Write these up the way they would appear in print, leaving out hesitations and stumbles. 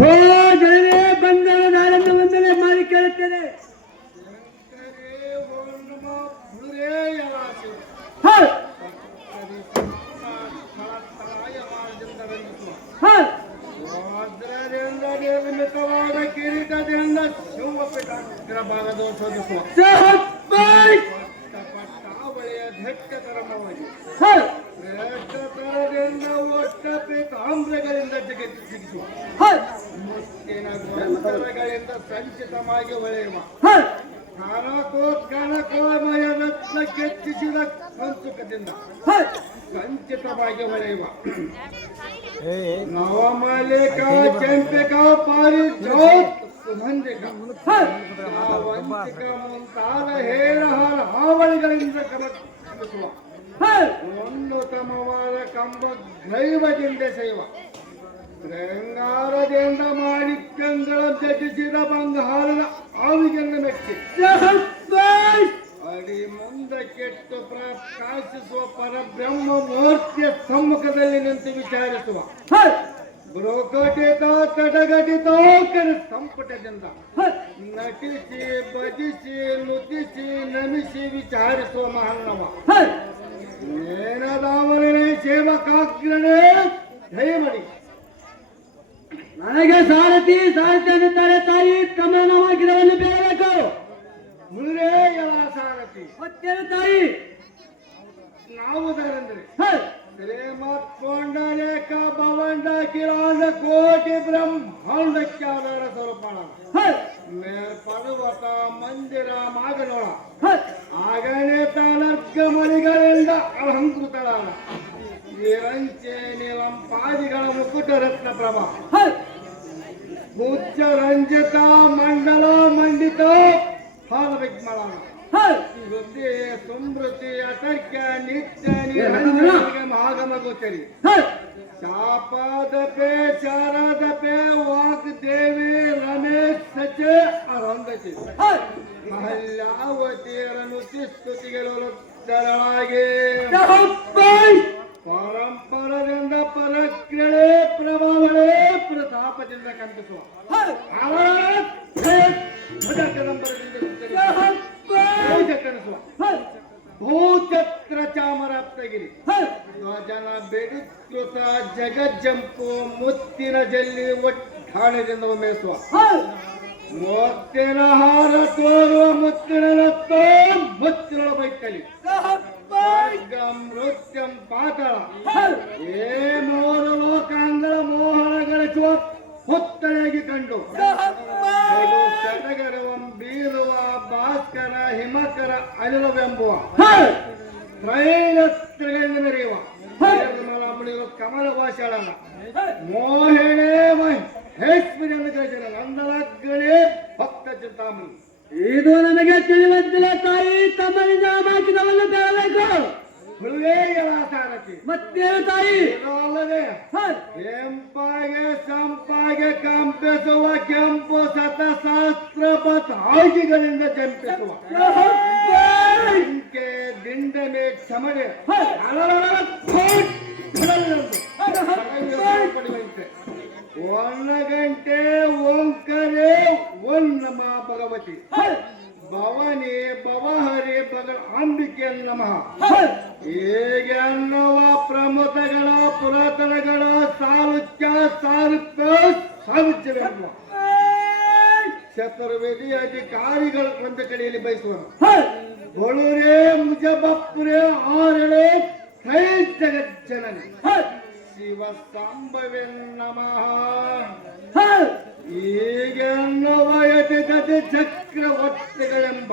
ಓ ಜನರೇ ಬಂದರ ನಾಳೆಂದು ವಂದನೆ ಮಾಡಿ ಕೇಳುತ್ತೇನೆ. ನಿರ್ಮಿತವಾದ ಕಿರೀಟದಿಂದ ಭಾಗದೋಷೋದಿಸುವ ಬಳೆಯ ಧಟ್ಟ ತರಮವಾಗಿ ಶ್ರೇಷ್ಠತರದಿಂದ ಒಟ್ಟ ತಾಮ್ರಗಳಿಂದ ಜಗಿಸುವ ಮುತ್ತಿನ ಗೊಂದಲಗಳಿಂದ ಸಂಚಿತವಾಗಿ ಹೊಳೆಯುವ ಕನಕೋಮಯ ರತ್ನ ಕೆತ್ತಿಸಿದ ಸಂಸುಕದಿಂದ ಸಂಚಿತವಾಗಿ ಹೊಳೆಯುವ ನವಮಲಿಕ ಚಂಪಿಕ ಪಾರಿಜಾತ ಸುಗಂಧಿಕ ವಂಚಿಕ ಮುಂತಾದ ಹೇರಹಾರ ಹಾವಳಿಗಳಿಂದ ಕಲಕಿಸುವ ಉನ್ನತಮವಾದ ಕಂಬ ಗ್ರೈವದಿಂದ ಸೇವ ಶೃಂಗಾರದಿಂದ ಮಾಣಿಕ್ಯಂಗಳ ಜಗಿಸಿದ ಬಂಗಾರದ ಆವಿಗೆಂದು ಮೆಚ್ಚಿ ಅಡಿ ಮುಂದಕ್ಕೆಟ್ಟು ಪ್ರಕಾಶಿಸುವ ಪರಬ್ರಹ್ಮ ಮೂರ್ತಿಯ ಸಮ್ಮುಖದಲ್ಲಿ ನಿಂತು ವಿಚಾರಿಸುವ ಬೃಕಟಿತ ತಟಗಟಿತ ಸಂಪುಟದಿಂದ ನಟಿಸಿ ಭಜಿಸಿ ನುತಿಸಿ ನಮಿಸಿ ವಿಚಾರಿಸುವ ಮಹನ್ನವ ನೇನದಾವನೇ ಸೇವಕಾಗ್ರಣೆ ದಯಮಡಿ ನನಗೆ ಸಾರಥಿ ಅನ್ನುತ್ತಾರೆ ತಾಯಿ. ಕಮಲವಾಗಿರವನ್ನು ಬೇಡಬೇಕು. ಮುಳುರೇ ಎಲ್ಲ ಸಾರಥಿ ಮತ್ತೇನು ತಾಯಿ? ನಾವುದರೆಂದರೆ ಶ್ರೀಮತ್ ಪುಂಡಲೇಖ ಭವಂಡ ಕಿರಾಂಡ ಕೋಟಿ ಬ್ರಹ್ಮಾಂಡಕ್ಕೆ ಆಧಾರ ಸ್ವರೂಪಣ ಪರ್ವತ ಮಂದಿರ ಮಾಗನೋಳ ಆಗಣಿತ ನರ್ಗಮಣಿಗಳಿಂದ ಅಲಂಕೃತಳಾದ ವಿರಂಚೆ ನಿಲಂಪಾದಿಗಳ ಮುಕುಟ ರತ್ನ ಪ್ರಭಾ ಉಚ್ಚ ರಂಜಿತ ಮಂಡಲ ಮಂಡಿತ ಫಾಲವಿಗ್ಮಳಾನ ವೃದ್ಧಿ ಸಮೃದ್ಧಿ ಅತರ್ಕ್ಯ ನಿತ್ಯ ನಿರಂಜನಿಗೆ ಮಹಾಗಮ ಗೋಚರಿ ಶಾಪಾದಪೆ ಶಾರದಪೆ ವಾಗ್ದೇವಿ ರಮೇಶ್ ಸಚೆ ಅರಂದಚಿ ಮಹಲ್ಯಾವತಿಯರನುತಿ ಸ್ತುತಿಗಳೊಳಗೆ ಪರಂಪರದಿಂದ ಪರಕ್ರಿಯೆ ಪ್ರಭಾವಳೆ ಪ್ರತಾಪದಿಂದ ಕಂಪಿಸುವ ಭೂಚಕ್ರ ಚಾಮರಾಪ್ತಗಿರಿ ಜನ ಬೆಡುಕೃತ ಜಗಜ್ಜಂಪು ಮುತ್ತಿನ ಜಲ್ಲಿ ಒಟ್ಟಾಣದಿಂದ ಮೇಸುವ ಮುತ್ತಿನ ಹಾರ ತೋರುವ ಮುತ್ತಿನ ರಕ್ತ ಮುತ್ತಿನ ಬೈತಲಿ ನೃತ್ಯಂ ಪಾತಾಳ ಏ ಮೂರು ಲೋಕಾಂಗಳ ಮೋಹನ ಗಳಿಸುವ ಹೊತ್ತಳೆಯಾಗಿ ಕಂಡು ಸಡಗರವಂ ಬೀರುವ ಭಾಸ್ಕರ ಹಿಮಕರ ಅನಿಲವೆಂಬುವ ತ್ರೈಲತ್ರಿಗಳಿಂದ ಮೆರೆಯುವ ಮುಡಿಯುವ ಕಮಲ ಭಾಷೆಗಳಲ್ಲ ಮೋಹಿಣೇ ಮಹೇಶ್ವರಿಯನ್ನು ಕಳಿಸಿದ ನಂದಲಗ್ಗಳೇ ಭಕ್ತ ಚಿಂತಾಮಣಿ. ಇದು ನನಗೆ ತಿಳಿಯುವಂತಿಲ್ಲ ತಾಯಿ. ತಮ್ಮನಿಂದ ಹಾಕಿದವನ್ನು ಬೇಡಬೇಕು. ಸಾರಥಿ ಮತ್ತೇನು ತಾಯಿ? ಅಲ್ಲದೆ ಕೆಂಪಾಗೆ ಸಂಪಾಗೆ ಕಂಪಿಸುವ ಕೆಂಪು ಸತಶಾಸ್ತ್ರ ಆಯ್ಕೆಗಳಿಂದ ಜಂಪಿಸುವ ಅಂಕೆ ದಿಂಡನೆ ಚಮಡೆ ಪಡೆಯುವಂತೆ ಒನ್ನ ಗಂಟೆ ಓಂಕರೇ ಓಂ ನಮ ಭಗವತಿ ಭವನಿ ಭವಹರಿ ಅಂಬಿಕೆ ನಮಃ. ಹೇಗೆ ಅನ್ನುವ ಪ್ರಮುಖಗಳ ಪುರಾತನಗಳ ಸಾರುಚ್ಯ ಸಾರುಚ್ಯವೆಂಬ ಚತುರ್ವೇದಿ ಅಧಿಕಾರಿಗಳ ಒಂದು ಕಡೆಯಲ್ಲಿ ಬಯಸುವರು ಬಳುರೇ ಮುಜಬಪ್ಪುರೇ ಆರಳೆ ಕೈ ಜಗಜ್ಜನನಿ ಶಿವ ಸಂಭವೆ ನಮಃ. ಹೀಗೆ ಅನ್ನುವಯತಿ ಗತಿ ಚಕ್ರವರ್ತಿಗಳೆಂಬ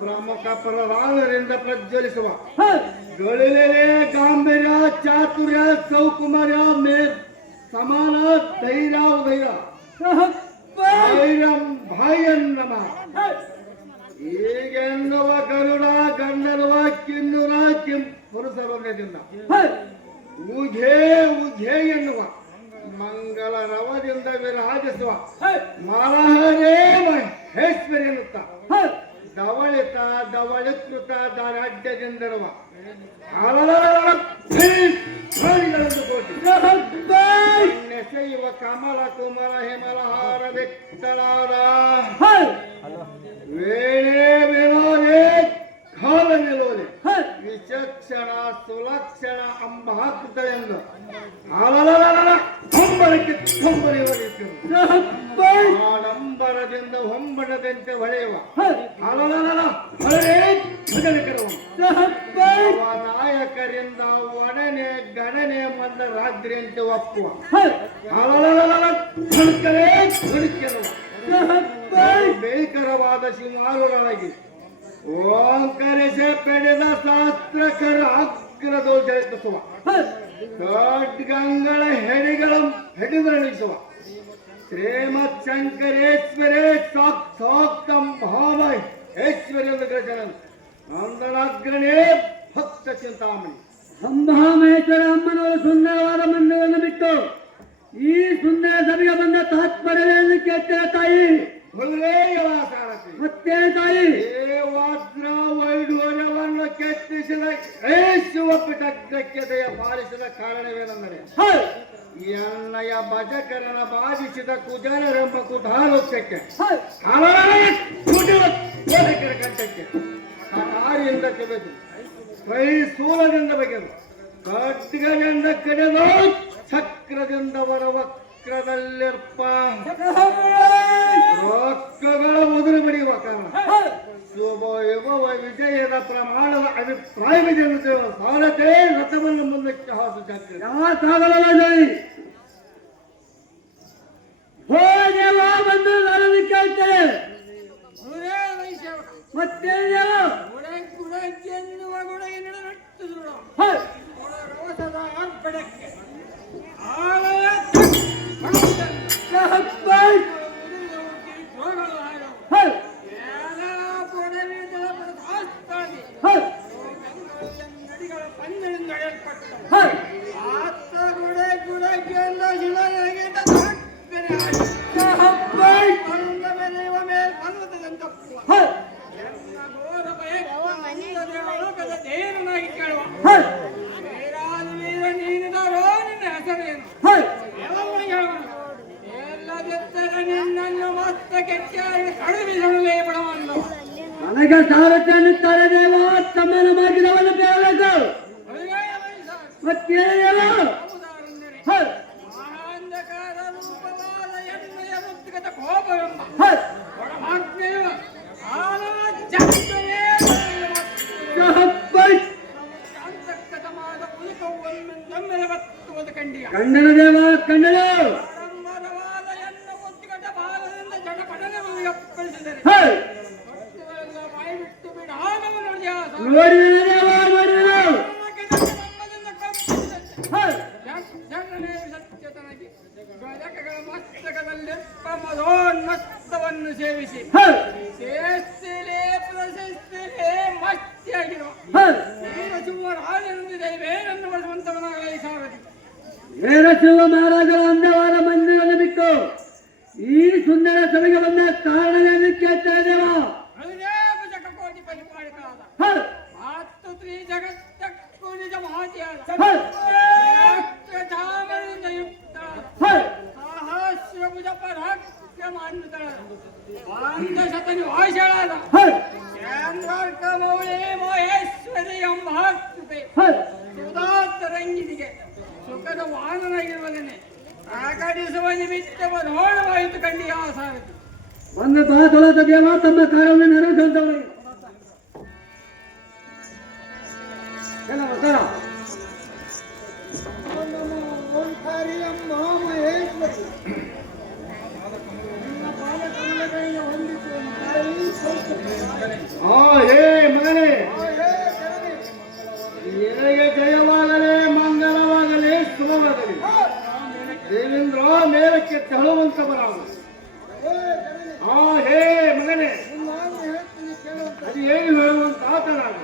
ಪ್ರಮುಖ ಪ್ರಧಾನರಿಂದ ಪ್ರಜ್ವಲಿಸುವ ಗಳಿಲೆ ಗಾಂಭೀರ್ಯ ಚಾತುರ್ಯ ಸೌಕುಮಾರ್ಯ ಮೇರ್ ಸಮಾನ ಧೈರ್ಯ ಉದಯ ಧೈರ್ಯಂ ಭಯನ್ನಮ. ಹೀಗೆನ್ನುವ ಗರುಡ ಗಂಧರ್ವ ಕಿನ್ನೂರ ಪುರುಷರೊಂದದಿಂದ ಉಘೇ ಉಘೇ ಎನ್ನುವ ಮಂಗಲ ರವದಿಂದ ವಿರಾಜಿಸುವ ಮರಹರೇ ಮಹೇಶ್ವರಿ ಎನ್ನುತ್ತ ಧವಳಿತ ಧವಳಿಕೃತ ದಾರಾಢ್ಯದಿಂದಿರುವ ಪ್ರಾಣಿಗಳನ್ನು ಕೋಟಿ ನೆಸೆಯುವ ಕಮಲ ಕುಮಲ ಹಿಮಲ ಹಾರ ವ್ಯಕ್ತಳಾದ ವೇಳೆ ವಿನೋದೆ ಕಾಲ ನಿಲೋದೆ ವಿಚಕ್ಷಣ ಸುಲಕ್ಷಣ ಅಂಬಾಕೃತವೆಂದು ಹೊಂಬರಕ್ಕೆ ಹೊಂಬರಿ ಹೊಡೆಯುತ್ತೇವೆ ಆಡಂಬರದಿಂದ ಹೊಂಬಡದಂತೆ ಹೊಳೆಯುವ ಭಜನಕರವ ನಾಯಕರಿಂದ ಒಡನೆ ಗಣನೆ ಮಂದ ರಾತ್ರಿಯಂತೆ ಒಪ್ಪುವ ಭೀಕರವಾದ ಸಿಂಹಾರೊಳಗೆ ಓಂಕರಿಸಿ ಪಡೆದ ಶಾಸ್ತ್ರಕರ ಅಗ್ರದೋ ಜಯಿಸುವ ಖಡ್ಗಂಗಳ ಹೆಡಿಗಳಿಸುವ ಶ್ರೀಮತ್ ಶಂಕರೇಶ್ವರೇ ಸಾಕ್ತಂ ಭಾವ ಐಶ್ವರ್ಯದ ಗ್ರಜನ ನಂದನಾಗ್ರಣೇ ಭಕ್ತ ಚಿಂತಾಮಣಿ ಸಂಭಾಮೇಶ್ವರ ಅಮ್ಮನವರು ಸುಂದರವಾದ ಮಂದಿರವನ್ನು ಬಿಟ್ಟು ಈ ಸುಂದರ ಸಭೆಗೆ ಬಂದ ತಾತ್ಪರ್ಯವನ್ನು ಕೇಳ್ತೀರ ತಾಯಿ. ಮತ್ತೆ ತಾಯಿ ವಜ್ರ ವೈಢೂರ್ಯವನ್ನು ಕೆತ್ತಿಸಿದ ಶಿವಪಿಟಗ್ರಕ್ಕೆ ದಯ ಪಾಲಿಸಿದ ಕಾರಣವೇನೆಂದರೆ ಎನ್ನಯ ಭಜಕರನ ಬಾಧಿಸಿದ ಕುಜನರೆಂಬ ಕುಧಾರೋತ್ಸಕ್ಕೆ ಕಂಠಕ್ಕೆ ಕಾರಿಯಿಂದ ತೆಗೆದು ಕೈ ಸ್ಥೂಲದಿಂದ ಬಗೆದು ಖಡ್ಗದಿಂದ ಕಡೆದು ಚಕ್ರದಿಂದ ವರ ವಕ್ರದಲ್ಲಿರ್ಪ ರೊಕ್ಕಗಳ ಉದುರು ಬಡಿಯುವ ಕಾರಣ ಶುಭ ವಿಜಯದ ಪ್ರಮಾಣದ ಅಭಿಪ್ರಾಯವಿದೆ ಸಾರತೆ ರಥವನ್ನು ಮುಂದಕ್ಕೆ ಹಾಸು ಚಕ್ರ ಬಂದು ನಾನು ಕೇಳ್ತೇನೆ ಮತ್ತೆ ನನಗೆ ಸಾರಥ್ಯ ಅನ್ನುತ್ತಾರೆ ದೇವ ತಮ್ಮನ ಮಾರ್ಗದವನ್ನು ಬೇಡಬೇಕು ಮತ್ತೆ ಕಂಡನ ದೇವ ಕಂಡನ ಮಸ್ತವನ್ನು ಸೇವಿಸಿ ವೀರಶಿವ ಮಹಾರಾಜರ ಅಂದವಾದ ಮಂದಿರವನ್ನು ಬಿಟ್ಟು ಈ ಸುಂದರ ಸಭೆಗೆ ಬಂದ ಕಾರಣವನ್ನು ಕೇಳ್ತಾ ಇದ್ದೇವ. ಕೋಟಿ ಪರಿಪಾಲಕಾದ ಮಾತು ಶ್ರೀ ಜಗತ್ತಕ್ಕೂ ನಿಜ ಮಹಾತಿಯಾದ ಯುಕ್ತ ಸಹಸ್ರಭುಜ ಪರಾಕ್ರಮಾನ್ವಿತ ಶತನಿ ವಾಶಳಾದ ಕೇಂದ್ರಾರ್ಕ ಮೌಳಿ ಮಹೇಶ್ವರಿ ಎಂಬಾಕೃತೆ ಸುಧಾತರಂಗಿನಿಗೆ ಸುಖದ ವಾಹನನಾಗಿರುವುದನ್ನೇ ಆಕಡಿಸುವ ನಿಮಿತ್ತ ಮನೋಹರವಾಯಿತು ಕಂಡಿಯ ಸಾರಥಿ ಒಂದು ತೊಳದ ದೇವ ತಮ್ಮ ಕಾರ್ಯವನ್ನು ನೆರವೇರಿಸುವಂತವರಿಗೆ ಹೇ ಮಗನೇ, ನಿನಗೆ ಜಯವಾಗಲೇ ಮಂಗಲವಾಗಲೇ ಶುಭವಾಗಲಿ. ದೇವೇಂದ್ರ ಮೇಲಕ್ಕೆ ತೆರಳುವಂತವರಾಗ. ಹೇ ಮಗನೇ, ಅದು ಏನು ಹೇಳುವಂತ ಆತನಾಗ.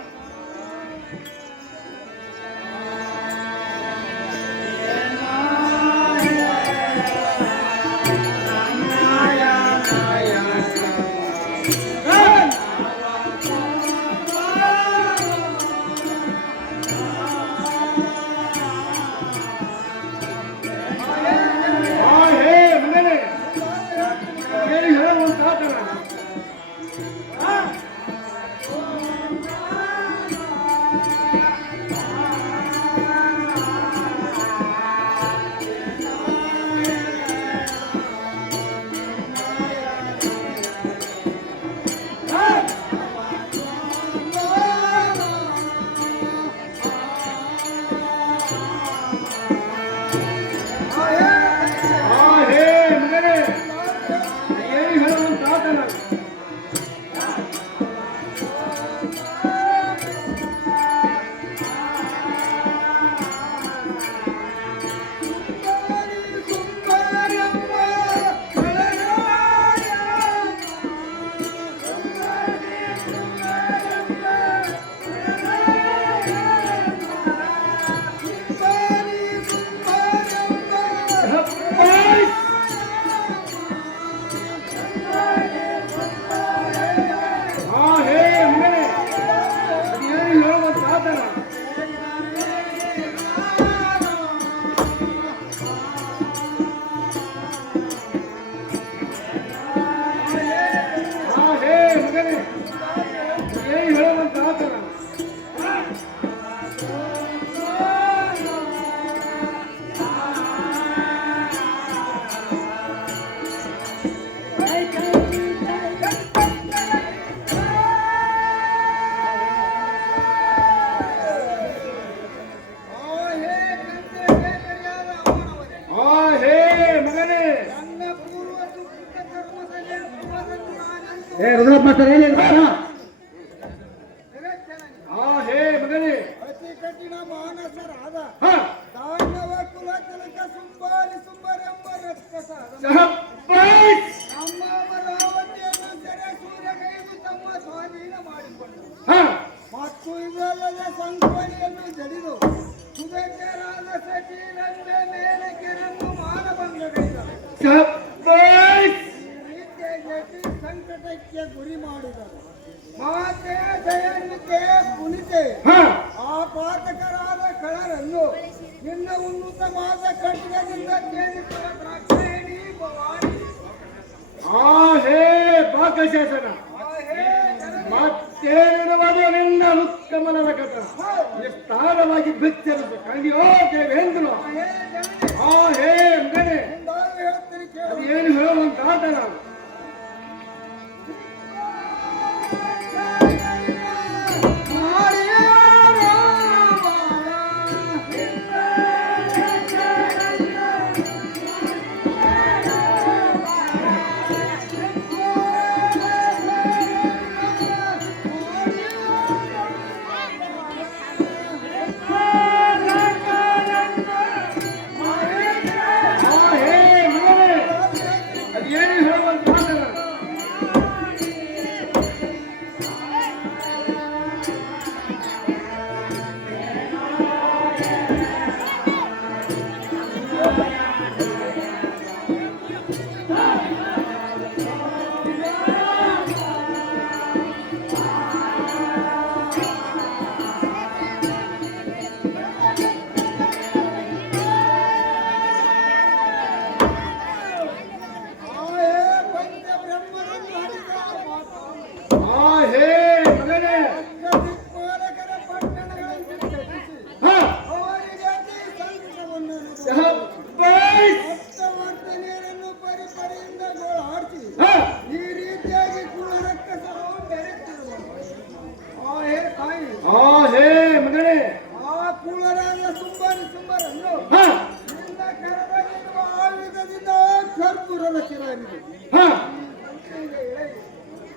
ಕಠಿಣ ಮಾನಸರಾದ ಹ ದಾನವ ಕುಲ ತಿಲಕ ಸುಂಬಾಲಿ ಸುಂಬರೆಂಬ ರಕ್ಷಸ ಶಹಬ್ಬಾಸ್ ನಮ್ಮ ಅಮರಾವತಿಯನ್ನು ಸೆರೆ ಸೂರ್ಯಗೈದು ತಮ್ಮ ಸ್ವಾಧೀನ ಮಾಡಿಕೊಂಡರು. ಹ ಮತ್ತು ಇದಲ್ಲದೆ ಸಂಕೋಣಿಯನ್ನು ಜಡಿದು ಸುಧನ್ಯರಾದ ಸಚಿರಂಬೆ ಮೇಲೆ ಕೆರನ್ನು ಮಾನಭಂಗಗೈದರು. ಶಹಬ್ಬಾಸ್ ಈ ರೀತಿಯಾಗಿ ಸಂಕಟಕ್ಕೆ ಗುರಿ ಮಾಡಿದರು. ಮಾತೆ ದಯನಿಕೆ ಪುನಿತೆ ಹ ಆ ಪಾತಕರಾದ ಕಳರನ್ನು ನಿನ್ನ ಉನ್ನತವಾದ ಖಡ್ಗದಿಂದ ಛೇದಿಸುವ ದ್ರಾಕ್ಷಾಯಣಿ ಭವಾನಿ. ಆ ಹೇ ಭಾಗಶಾಸನ ಆ ಹೇ ಜನನಿ, ಮತ್ತೇನಿರುವುದು ನಿನ್ನ ಉತ್ಕಮಲದ ಕಥನ ವಿಸ್ತಾರವಾಗಿ ಬಿಚ್ಚರಿಸು ಕಂಡಿಯೋ ದೇವೇಂದ್ರ. ಆ ಹೇ ಜನನಿ, ಆ ಹೇ ಮಗನೇ ಮುಂದಾಗಿ ಹೇಳ್ತೀನಿ ಕೇಳು. ಅದು ಏನು ಹೇಳುವಂತ ಆಟ ನಾನು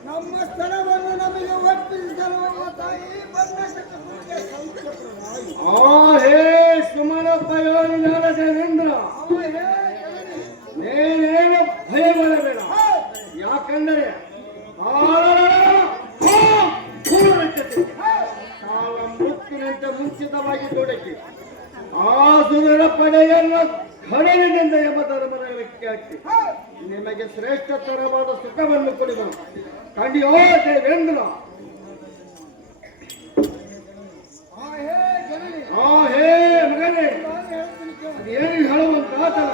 ನಮ್ಮ ಸ್ಥಳವನ್ನು ನಮಗೆ ಒಪ್ಪಿಸಲು ತಾಯಿ ಬನ್ನಶಕ್ತಿಗೆ ಸಂತಪ್ರದಾಯಿ. ಹೇ ಸುಮನಪ್ಪ ದೇವೇಂದ್ರ ನೀನೇನು ಭಯಗೊಳ್ಳಬೇಡ. ಯಾಕಂದರೆ ಕಾಲ ಮೃತ್ಯುವಿನಂತೆ ಮುಂಚಿತವಾಗಿ ತೊಡಗಿ ಆ ಸುದೃಢ ಪಡೆಯನ್ನು ಖಡಲಿನಿಂದ ಯಮಧರ್ಮನಗರಕ್ಕೆ ಹಾಕಿ ನಿಮಗೆ ಶ್ರೇಷ್ಠತರವಾದ ಸುಖವನ್ನು ಕೊಡಿದನು ಕಂಡಿಯೋ ದೇವೇಂದ್ರ. ಹೇ ಮಗನೇ ಅದೇನು ಹೇಳುವಂತ ಆತನ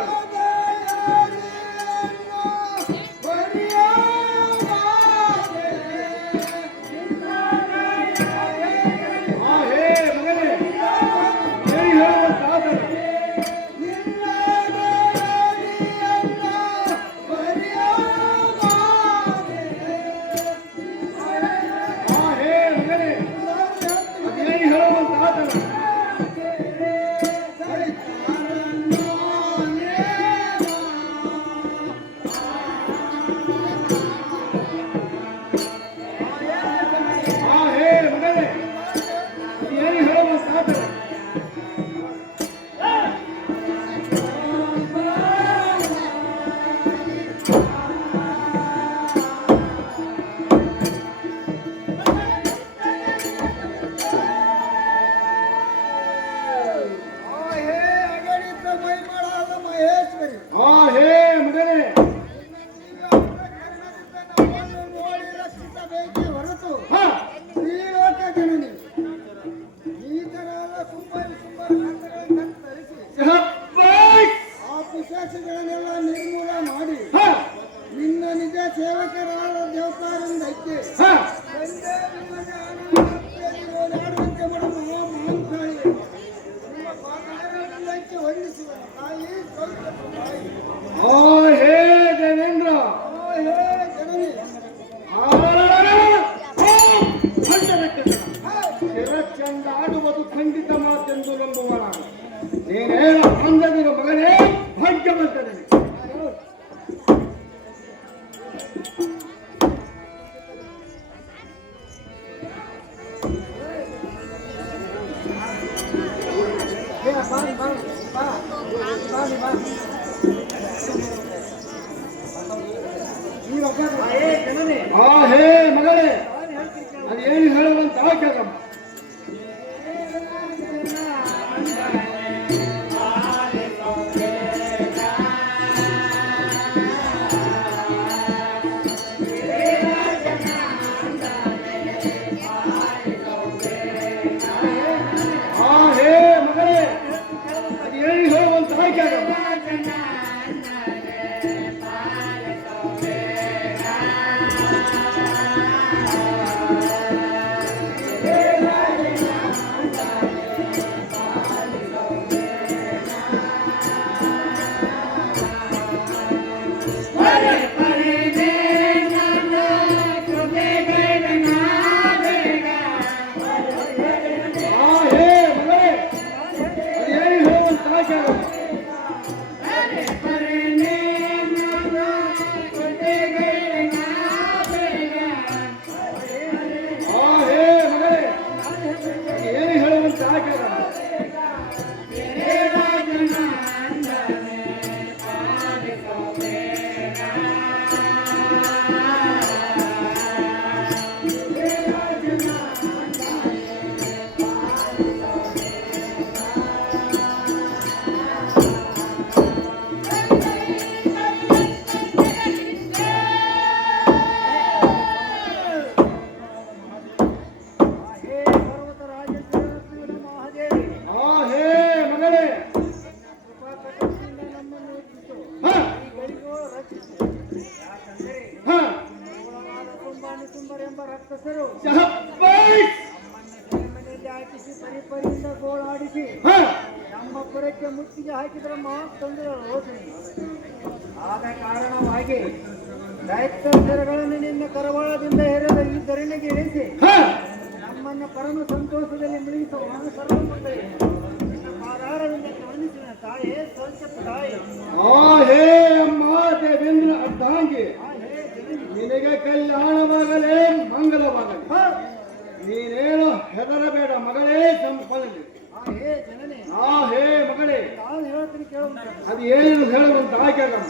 ಪಿಶಾಚಿಗಳನ್ನೆಲ್ಲ ನಿರ್ಮೂಲ ಮಾಡಿ ನಿನ್ನ ನಿಜ ಸೇವಕರಾದ ದೇವತಾರಂದಕ್ಕೆ ಓಡಾಡುವಂತೆ ಮಾಡುವ ಮಹಾಂಕಾಳಿ ನಿಮ್ಮ ಪಾದಾರಕ್ಕೆ ವಂದಿಸುವ ತಾಯಿ ತಾಯಿ. ಹೇ ದೇವೇಂದ್ರ ಹೇ ಜನನಿ ಚಂದ ಆಡುವುದು ಖಂಡಿತ ಮಾತೆಂದು ನಂಬುವ ನೀನೇನ ಅಂದದಿರು ಮಗನೇ ಭಾಗ್ಯವಂತನೇ. ಆ ಹೇ ಮಗಳೇ ಅದೇನು ಹೇಳುವಂತ ಕೇಳಮ್ಮ. ಮನೆಯಲ್ಲಿ ಹಾಕಿಸಿ ಪರಿಪರಿಯಿಂದ ಗೋಳಾಡಿಸಿ ನಮ್ಮ ಪುರಕ್ಕೆ ಮುತ್ತಿಗೆ ಹಾಕಿದ್ರೆ ತೊಂದರೆ ಆದ ಕಾರಣವಾಗಿ ದೈತ್ಯಗಳನ್ನು ನಿನ್ನ ಕರವಾಳದಿಂದ ಹೆರದ ಈ ಧರಣಿಗೆ ಇಳಿಸಿ ನಮ್ಮನ್ನು ಪರಮ ಸಂತೋಷದಲ್ಲಿ ಮುಳುಗಿಸುವ ಸರ್ವಮಂಗಳಿ ಆಧಾರದಿಂದ ಗಮನಿಸಿದ ತಾಯೇ ಸ್ವಲ್ಪ ತಾಯಿ ಹೇ ಅಮ್ಮ ದೇವೇಂದ್ರ ಅರ್ಧಾಂಗಿ ನಿನಗೆ ಕಲ್ಯಾಣವಾಗಲೇ ಮಂಗಲವಾಗಲಿ. ನೀನೇನು ಹೆದರಬೇಡ ಮಗಳೇ ಸಂಪಲ್ಲಿ. ಹೇ ಮಗಳೇ ಅದು ಏನು ಹೇಳುವಂತ ಆಕೆಯಮ್ಮ.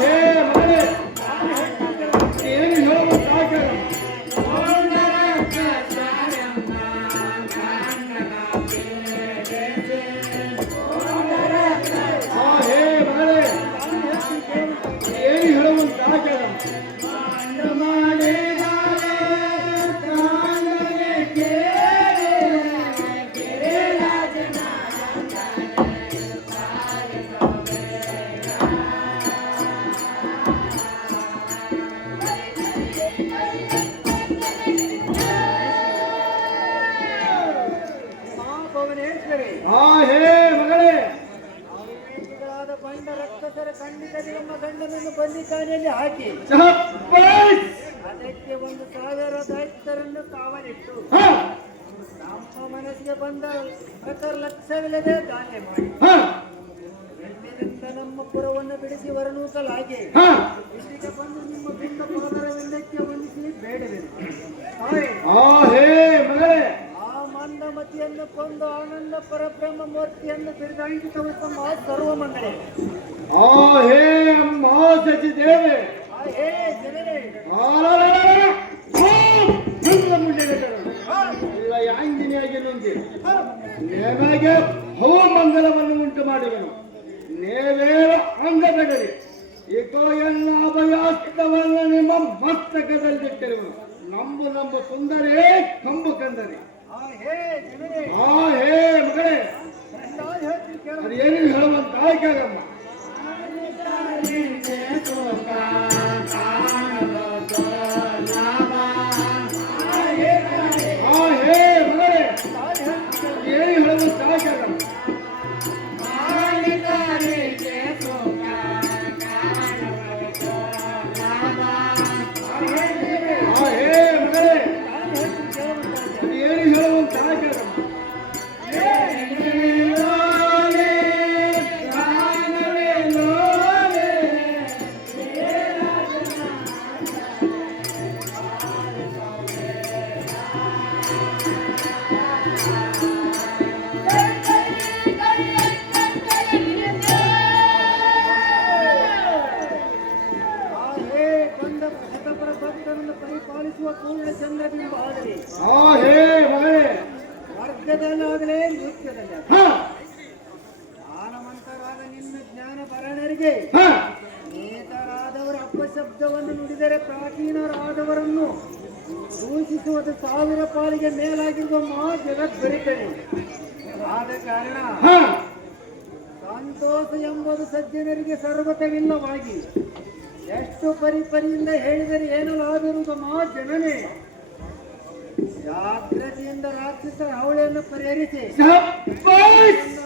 ಹೇ ಮಗಳೇ ಏನು ಹೇಳುವಂತ ಆಕೆಯಮ್ಮ. ಬಂದಿದ್ದಾನೆಯಲ್ಲಿ ಹಾಕಿ ಅದಕ್ಕೆ 1000 ದೈತ್ಯರನ್ನು ಕಾವಲಿಟ್ಟು ನಮ್ಮ ಮನಸ್ಸಿಗೆ ಬಂದ ಪ್ರಕಾರ ಲಕ್ಷ್ಯವಿಲ್ಲದೆ ದಾಳಿ ಮಾಡಿ ನಮ್ಮ ಪುರವನ್ನು ಬಿಡಿಸಿ ಹೊರನೂಕಲಾಗಿ ಇಲ್ಲಿಗೆ ಬಂದು ನಿಮ್ಮ ಬಿಂದ ಪಾದರ ವಿಂದಕ್ಕೆ ವಂದಿಸಿ ಬೇಡಬೇಕು. ಆ ಮಂದಮತಿಯನ್ನು ಕೊಂದು ಆನಂದ ಪರಬ್ರಹ್ಮ ಮೂರ್ತಿಯನ್ನು ಬಿರುದಾಂಕಿತ ಉತ್ತಮ ಸರ್ವಮಂಗಳೆ. ಹೇ ಅಮ್ಮ ಸಚಿದೇವೆ ಹೇ ಜನರೇ ಇಲ್ಲ ಯಾಂಗಿನಿಯಾಗಿ ನುಂಗಿ ನಿನಗೆ ಬಹುಮಂಗಲವನ್ನು ಉಂಟು ಮಾಡಿದನು. ನೇವೇರ ಅಂಗದಗಲಿ ಏಕೋ ಎಲ್ಲ ಅಭಯಾಸ್ತವನ್ನು ನಿಮ್ಮ ಮಸ್ತಕದಲ್ಲಿಟ್ಟಿರುವನು. ನಂಬು ಸುಂದರೇ ಕಂಬು ಕಂದರಿ. ಹೇ ಮಗಳೇ ಅದು ಏನು ಹೇಳುವಂತ ಆಯ್ಕೆಗಮ್ಮ. ಹೇ ಮಗಳೇ ಏನು ಹೇಳುವಂತ ಆಯ್ಕೆಗಮ್ಮ. ಭರಣರಿಗೆ ನೇತರಾದವರ ಅಪಶಬ್ದವನ್ನು ನುಡಿದರೆ ಪ್ರಾಚೀನರಾದವರನ್ನು ದೂಷಿಸುವುದು 1000 ಪಾಲಿಗೆ ಮೇಲಾಗಿರುವ ಮಹಾ ಜಗತ್ ಬರುತ್ತದೆ. ಆದ ಕಾರಣ ಸಂತೋಷ ಎಂಬುದು ಸಜ್ಜನರಿಗೆ ಸರ್ವತವಿಲ್ಲವಾಗಿ ಎಷ್ಟು ಪರಿಪರಿಯಿಂದ ಹೇಳಿದರೆ ಏನಲಾಗಿರುವುದು ಮಹಾ ಜನನೇ. ಜಾಗ್ರತೆಯಿಂದ ರಾಕ್ಷಸರ ಹವಳೆಯನ್ನು ಪರಿಹರಿಸಿ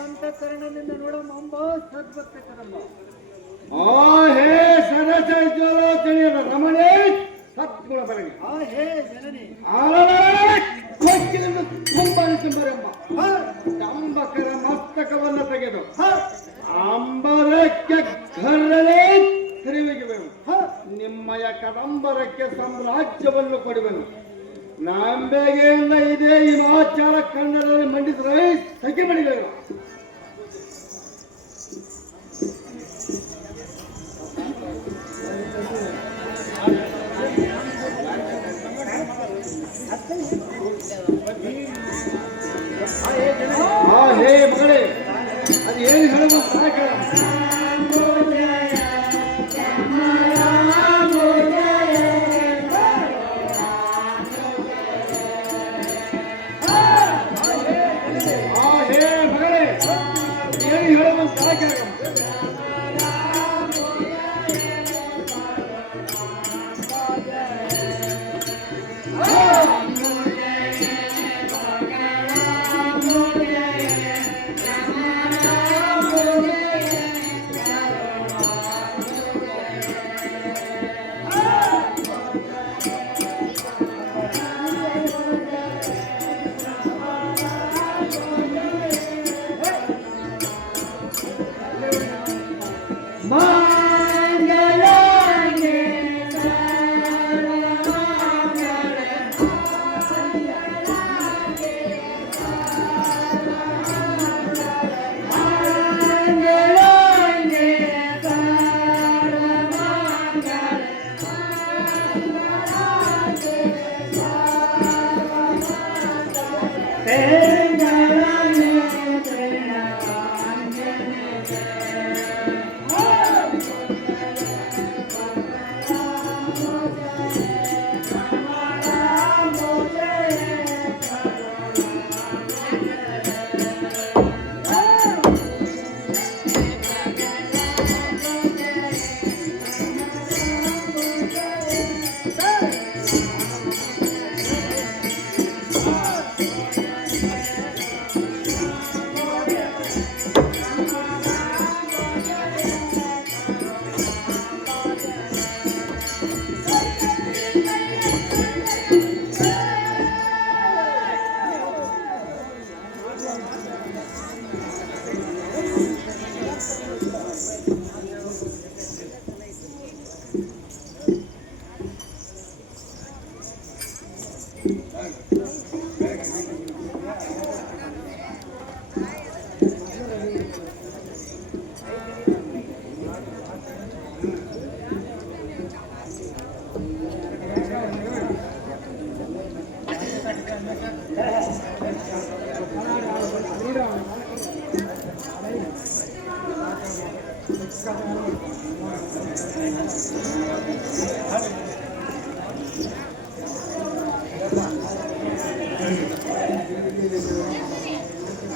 ಅಂತಃಕರಣದಿಂದ ನೋಡಮ್ಮ ಸದ್ಭಕ್ತ ಕರಮ್ಮ. ಹೇ ಸರಸ ರಮಣೇ ಸದ್ಗುಣ ಬರಲಿ. ಹೇ ಜನನಿ ಅಂಬಕರ ಮಸ್ತಕವನ್ನು ತೆಗೆದು ಅಂಬರಕ್ಕೆ ಘರ್ರಲೇ ತಿರುವಿಗೆವೆನು. ನಿಮ್ಮಯ ಕದಂಬರಕ್ಕೆ ಸಾಮ್ರಾಜ್ಯವನ್ನು ಕೊಡುವೆನು. ನಂಬೆಗೆಯಿಂದ ಇದೇ ಈ ಮಹಾಚಾರ ಕನ್ನಡದಲ್ಲಿ ಮಂಡಿಸಿದರೆ ಸಖಿ ಮಣಿಗಳಿಲ್ಲ. ಹೇ ಮಗಳೇ, ಅದು ಏನು ಹೇಳುವ ಸಾಕ.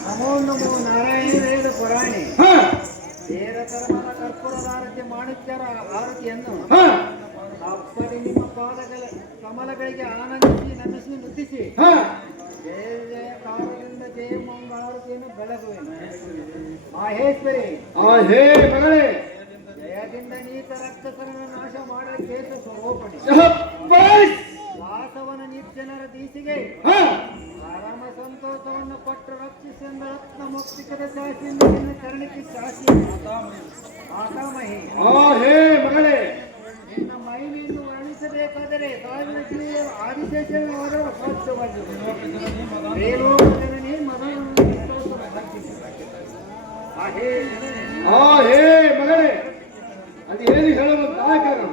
ನಮೋ ನಮೋ ನಾರಾಯಣ ವೇದ ಪುರಾಣಿ ನೇರ ಕರ್ಮದ ಕರ್ಪೂರದಾರತಿ ಮಾಣಿಕ್ಯರ ಆರತಿಯನ್ನು ಅಪ್ಪಡಿ ನಿಮ್ಮ ಪಾದಗಳ ಕಮಲಗಳಿಗೆ ಆನಂದಿಸಿ ನಮಿಸಿ ನುತಿಸಿ ಜಯ ಜಯಕಾರದಿಂದ ಜಯ ಮಂಗಳಾರತಿಯನ್ನು ಬೆಳಗುವೆನು. ಮಹೇಶ್ವರಿ ಜಯದಿಂದ ನೀತ ರಕ್ತಸರನ್ನು ನಾಶ ಮಾಡಲು ಕೇಶ ಸ್ವರೂಪಣಿ ವಾಸವನ ನಿರ್ಜನರ ದೀಸಿಗೆ ಪರಮ ಸಂತೋಷವನ್ನು ಕೊಟ್ಟು ರಕ್ಷಿಸಿದ ರತ್ನ ಮುಕ್ತಿಕದ ಶಾಸಿಯಿಂದ ನಿನ್ನ ಕರ್ಣಿಕೆ ಶಾಸಿ ಮಾತಾಮಹಿ ನಿನ್ನ ಮಹಿಮೆಯನ್ನು ವರ್ಣಿಸಬೇಕಾದರೆ ಸಾವಿರ ಜಿಲ್ಲೆಯ ಆದಿಶೇಷನವರ ಸಾಧ್ಯವಾಗಿದೆ. ರೇಲೋಕಜನನಿ ಮದನನ್ನು ಮಗಳೇ ಅದು ಏನು ಹೇಳಲು ಕಾರಣ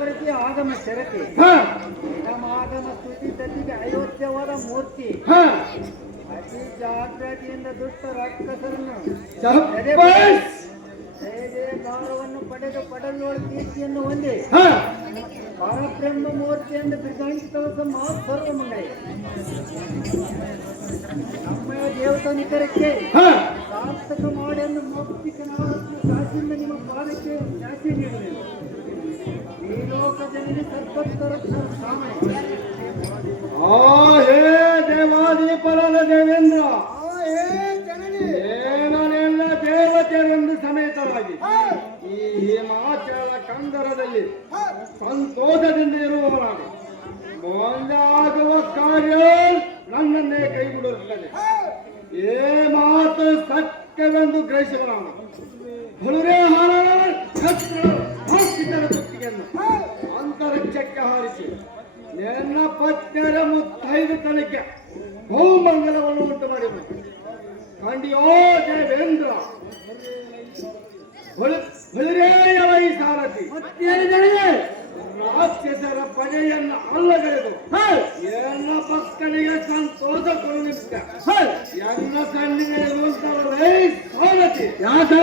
ಚಕ್ರವರ್ತಿ ಆಗಮ ಶರತಿ ಆಗಮ ಸ್ತುತಿ ತತ್ತಿಗೆ ಅಯೋಧ್ಯವಾದ ಮೂರ್ತಿ ಅತಿ ಜಾಗ್ರತೆಯಿಂದ ದುಷ್ಟ ರಾಕ್ಷಸರನ್ನು ಭಾರವನ್ನು ಪಡೆದು ಪಡೆದೋಳ ಕೀರ್ತಿಯನ್ನು ಹೊಂದಿ ಪರಬ್ರಹ್ಮ ಮೂರ್ತಿಯನ್ನು ಬಿರ್ಗಾಂಚಿತವಸ ಸರ್ವಮಂಗೈ ನಮ್ಮಯ ದೇವತನಿಕರಕ್ಕೆ ಸಾರ್ಥಕ ಮಾಡಿ ಎಂದು ಮೌಕ್ತಿಕನಾದ ಕಾಶಿಯಿಂದ ನಿಮ್ಮ ಪಾದಕ್ಕೆ ಜಾತಿ ನೀಡುವೆನು ಈ ಲೋಕ ಜನನಿ ಸರ್ವೋತ್ತರ ಸಾಮಯ ಹೇ ದೇವಾದೀಪರಾದ ದೇವೇಂದ್ರ ನಾನೆಲ್ಲ ದೇವತೆಯರೊಂದು ಸಮೇತರಾಗಿ ಈ ಹಿಮಾಚಲ ಕಂದರದಲ್ಲಿ ಸಂತೋಷದಿಂದ ಇರುವವನಾಗಿ ಮುಂದಾಗುವ ಕಾರ್ಯ ನನ್ನನ್ನೇ ಕೈಬಿಡುತ್ತದೆ ಏ ಮಾತು ಸತ್ಯವೆಂದು ಗ್ರಹಿಸುವನಾನು ಹುಳುರೇ ಹಾಕಿದರ ಕುತ್ತಿಗೆಯನ್ನು ಅಂತರಿಕ್ಷಕ್ಕೆ ಹಾರಿಸಿ ನನ್ನ ಪತ್ನಿಯರ ಮುತ್ತೈದು ತನಕ್ಕೆ ಬಹುಮಂಗಲವನ್ನು ಉಂಟು ಮಾಡಿದರು ಕಂಡಿಯೋ ದೇವೇಂದ್ರ ಹುಳುರೇಯವ ಈ ಸಾರಥಿ ರಾಕ್ಷಸರ ಪಡೆಯನ್ನು ಅಲ್ಲಗಳೆದು ಎನ್ನ ಪಕ್ಕನಿಗೆ ಸಂತೋಷ ಕೊಡುತ್ತ ಎನ್ನ ಕಣ್ಣಿಗೆ ಇರುವಂತವರೇ ಸಾರಥಿ ಯಾಕೆ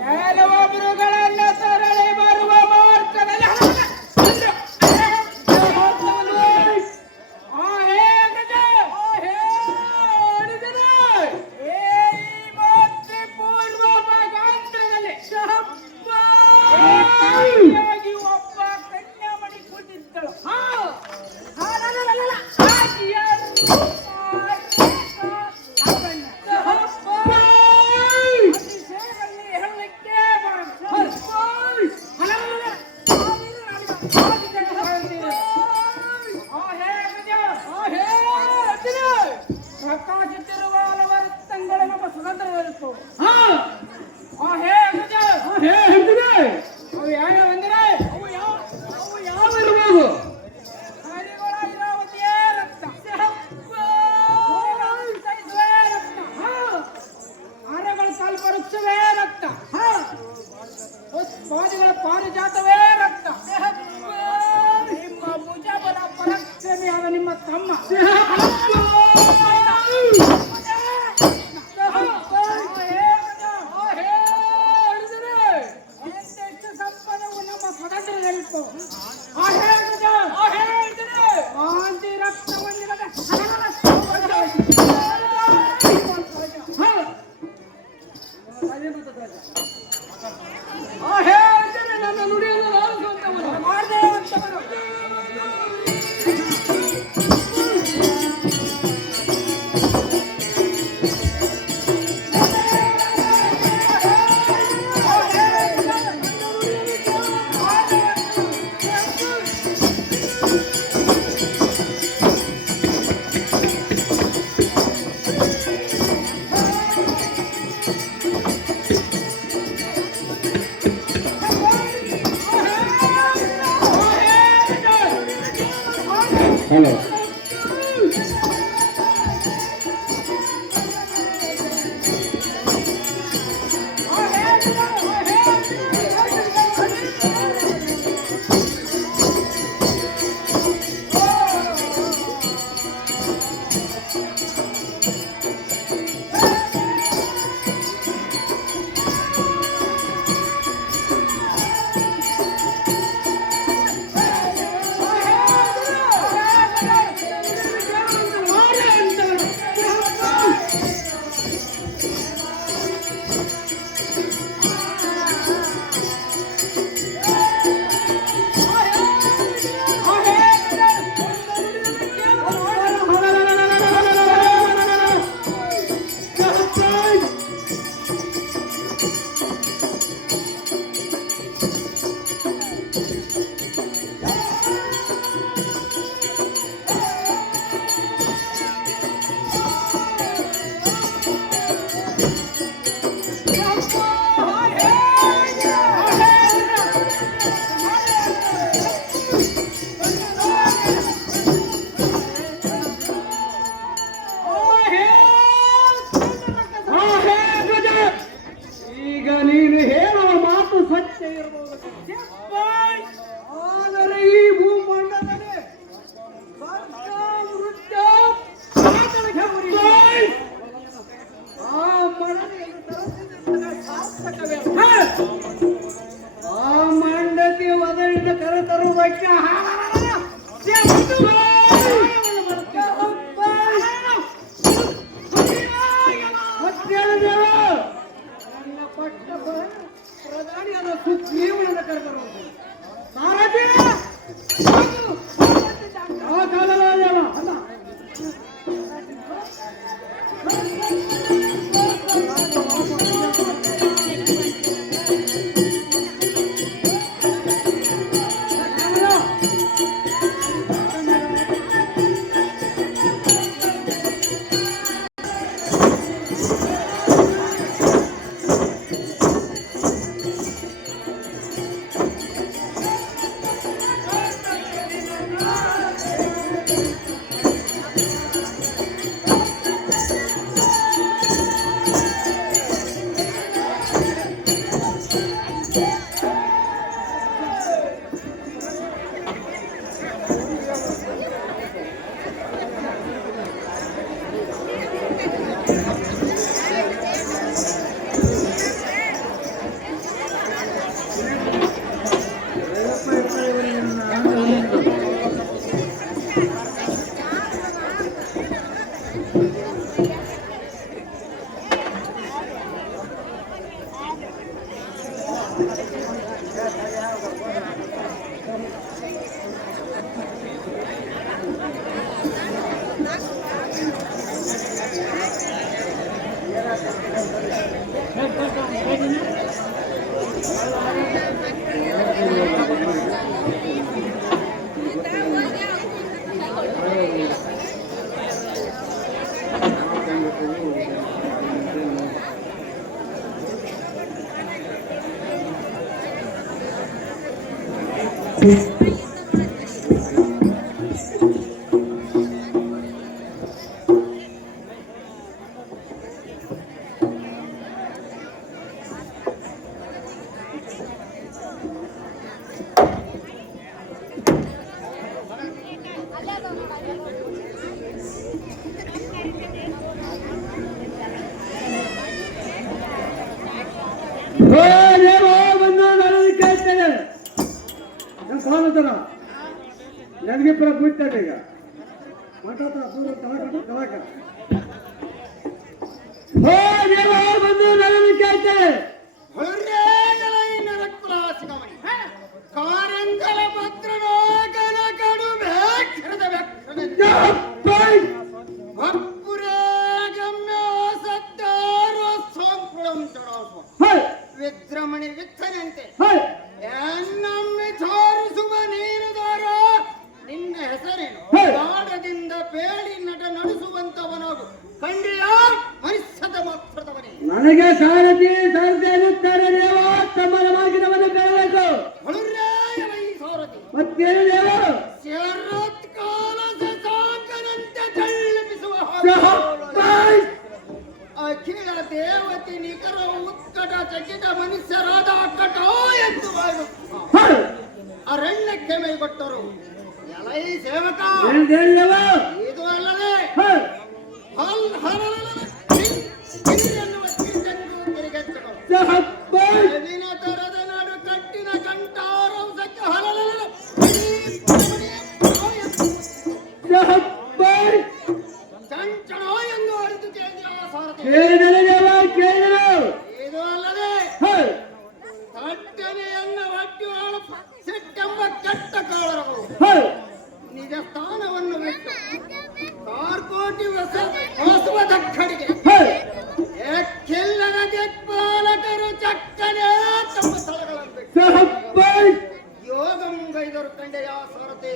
ಕೆಲವೊಬ್ಬರುಗಳೆಲ್ಲ ತರಳಿ ಬರುವ ಮಾರ್ಗದಲ್ಲಿ ಒಬ್ಬ ಕನ್ಯಾಮಣಿ ಕೂತಿದ್ದಳು. ಪ್ರಕಾಶಿಸಿರುವ ಹಲವಾರು ತಂಗಳು ನಮ್ಮ ಸುಗಂಧವಿರುತ್ತು. ಅವು ಯಾವೆಂದರೆ ಅವು ಯಾವಿರಬಹುದು? ಹರಿಗಳ ಐರಾವತಿಯೇ ರಕ್ತ, ಸಹಿಸುವೇ ರಕ್ತ, ಆನೆಗಳ ಕಲ್ಪವೃಕ್ಷವೇ ರಕ್ತ, ಬಾದಿಗಳ ಪಾರಿಜಾತವೇ ರಕ್ತ, ನಿಮ್ಮ ಭುಜಬಲ ಪರಾಕ್ರಮಿಯಾದ ನಿಮ್ಮ ತಮ್ಮ ಸಂಪದವು ನಮ್ಮ ಸ್ವತಂತ್ರದಲ್ಲಿತ್ತು. ಕಾಂತಿ ರಕ್ತ ಹೊಂದಿರದ ನನ್ನ ನುಡಿಯನ್ನು ಲಾಲಿಸುವಂತವನು. ಮಾಡದೇ ಅಂತವನು. ಹಲೋ ಈಗ ನೀನು ಹೇಳುವ ಮಾತು ಸತ್ಯ ಇರಬಹುದು, ಆದರೆ ಈ ಭೂಮಂಡಲದಲ್ಲಿ ಆ ಮಂಡತಿ ಒದರಿದ ಕರೆತರುವುದಕ್ಕೆ ನನ್ನ ಪಟ್ಟ ಪ್ರಧಾನಿಯಾದ ಸುಗ್ರೀವನನ್ನು ಕರೆತರುವುದು ಆ ಕಾಲದ ಅಲ್ಲ. ನನಗೆ ಪುರ ಬೀಳ್ತಾರೆ ಈಗ ಮಾತಾಡ್ತಾ ದೂರ ತಳಕ ಬಂದು ನನಗೆ ಕೇಳ್ತಾರೆ ಕಾರಂಗಲ ಪತ್ರನೋ ಕನಕಡು ಭಕ್ಪುರೇ ಗಮ್ಯ ಸತ್ತಾರೋ ಸೋಂಪುಳಂ ಚಡೋಸು ವಿದ್ರಮಣಿ ವಿತ್ತನಂತೆ ಎನ್ನಮ್ಮೆ ತೋರಿಸುವ ನೀನುದಾರೋ ನಿನ್ನ ಹೆಸರೇನು ನಾಡದಿಂದ ಬೇಡಿ ನಟ ನಡೆಸುವಂತವನಾಗು ಕಂಡಿಯ ಮನುಷ್ಯದ ಮಾತ್ರದವನೇ ನನಗೆ ಸಾರಥಿ ಎನ್ನುತ್ತಾರೆ ದೇವ ತಮ್ಮನ ಮಾರ್ಗದವನ್ನು ಕೇಳಬೇಕು ಸಾರಥಿ ಮತ್ತೇನು ದೇವ ಶರತ್ಕಾಲ ಶಶಾಂಕನಂತೆ ಜಳ್ಳಿಸುವ ಅಖಿಲ ದೇವತೆ ನಿಖರ ಉತ್ಕಟ ಚಕಿತ ಮನುಷ್ಯರಾದ ಅಕ್ಕಟ ಎಂದು ಅರಣ್ಯಕ್ಕೆ ಮೈಗೊಟ್ಟರು ಎಲೈ ಸೇವಕ ಇದು ಅಲ್ಲದೆ ತರದ ನಾಡು ಕಟ್ಟಿನ ಕಂಠಾರಂಸಕ್ಕೆ ಚಂಚಣ ಎಂದು ಅರಿತು ಕೇಳಿದ ಸಾರಥಿ ಇದು ಅಲ್ಲದೆ ಕಟ್ಟನೆಯನ್ನ ಒಡ್ಡುವಾಳು ಸಿಟ್ಟೆಂಬ ಕೆಟ್ಟ ಕಾಳರವರು ನಿಜ ಸ್ಥಾನವನ್ನು ಬಿಟ್ಟು ಕಾರ್ಕೋಟಿ ಹೊಸುವ ದಕ್ಕಡಿಗೆ ಎಕ್ಕಿಲ್ಲದ ದಿಕ್ಪಾಲಕರು ಚಕ್ಕನೆ ತಮ್ಮ ಸ್ಥಳಗಳನ್ನು ಯೋಗ ಮುಂಗೈದರು ಕಂಡೆಯ ಸಾರಥಿ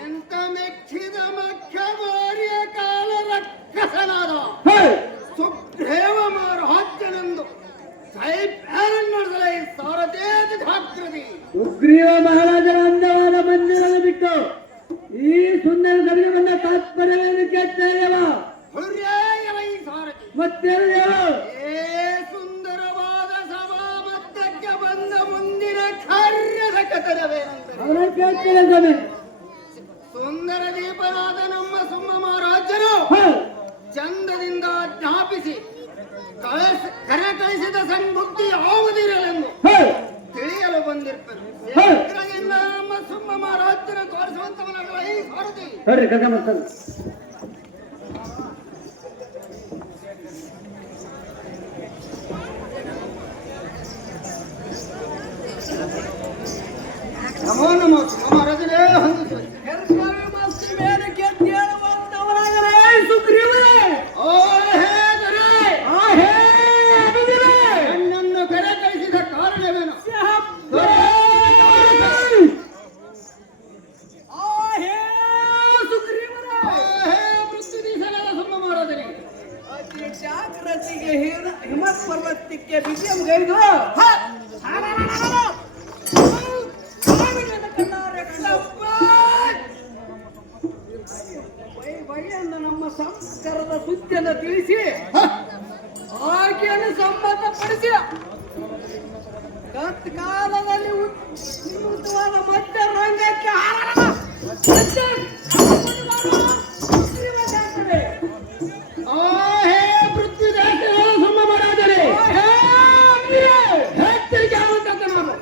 ಎಂತ ಮೆಚ್ಚಿದ ಮಖ್ಯ ಗೋರಿಯ ಕಾಲ ರಕ್ಕಸನಾದ ಸುಗ್ರೀವ ಮಹಾರಾಜನೆಂದು ನಡೆಸಲೇ ಸಾರಥಿ ಜಾಗೃತಿ ಸುಗ್ರೀವ ಮಹಾರಾಜರ ಅಂದವಾದ ಮಂದಿರದ ಬಿಟ್ಟು ಈ ಸುಂದರ ಸಭೆಗೆ ಬಂದ ತಾತ್ಪರ್ಯವನ್ನು ಕೇಳ್ತೇವ ಸಾರಥಿ ಮತ್ತೇನು ದೇವ ಸುಂದರವಾದ ಸಭಾ ಮಧ್ಯಕ್ಕೆ ಬಂದ ಮುಂದಿನ ಕಾರ್ಯದ ಕಥನವೇನೆಂದರೆ ಅವರ ಕೇಳ್ತೇನೆ ಸುಂದರ ದೀಪನಾದ ನಮ್ಮ ಸುಮ್ಮ ಮಹಾರಾಜರು ಚಂದದಿಂದ ಜ್ಞಾಪಿಸಿ ಕರೆ ಕಳಿಸಿದ ಸನ್ಬುದ್ಧಿ ಯಾವುದಿರಲೆಂದು ತಿಳಿಯಲು ಬಂದಿರ್ತಾರೆ ನಮ್ಮ ಸುಮ್ಮ ಮಹಾರಾಜನ ತೋರಿಸುವಂತವನಾಗಲ ಈ ಸಾರಥಿ ನಮೋ ನಮೋ ಮಹಾರಾಜರೇ ಹೊಂದಿಸುವ ನನ್ನನ್ನು ಕರೆ ಕಳಿಸಿದ ಕಾರಣವೇನು ಸುಮ್ಮ ಮಹಾರಾಜರೇ ಜಾಗೃತಿಗೆ ಹಿಮತ್ ಪರ್ವತಕ್ಕೆ ವಿಜಯಗೈದು ಬಗೆಯನ್ನು ನಮ್ಮ ಸಂಸ್ಕಾರದ ಸುದ್ದಿಯನ್ನು ತಿಳಿಸಿ ಆಕೆಯನ್ನು ಸಂಬಂಧಪಡಿಸಿದ ತತ್ಕಾಲದಲ್ಲಿ ಉತ್ತಮವಾದ ಮಧ್ಯ ರಂಗಕ್ಕೆ ಸುಮ್ಮ ಮಹಾರಾಜರೇ ಹೆಚ್ಚಿಗೆ ಆಗುತ್ತಂತೆ ನಾನು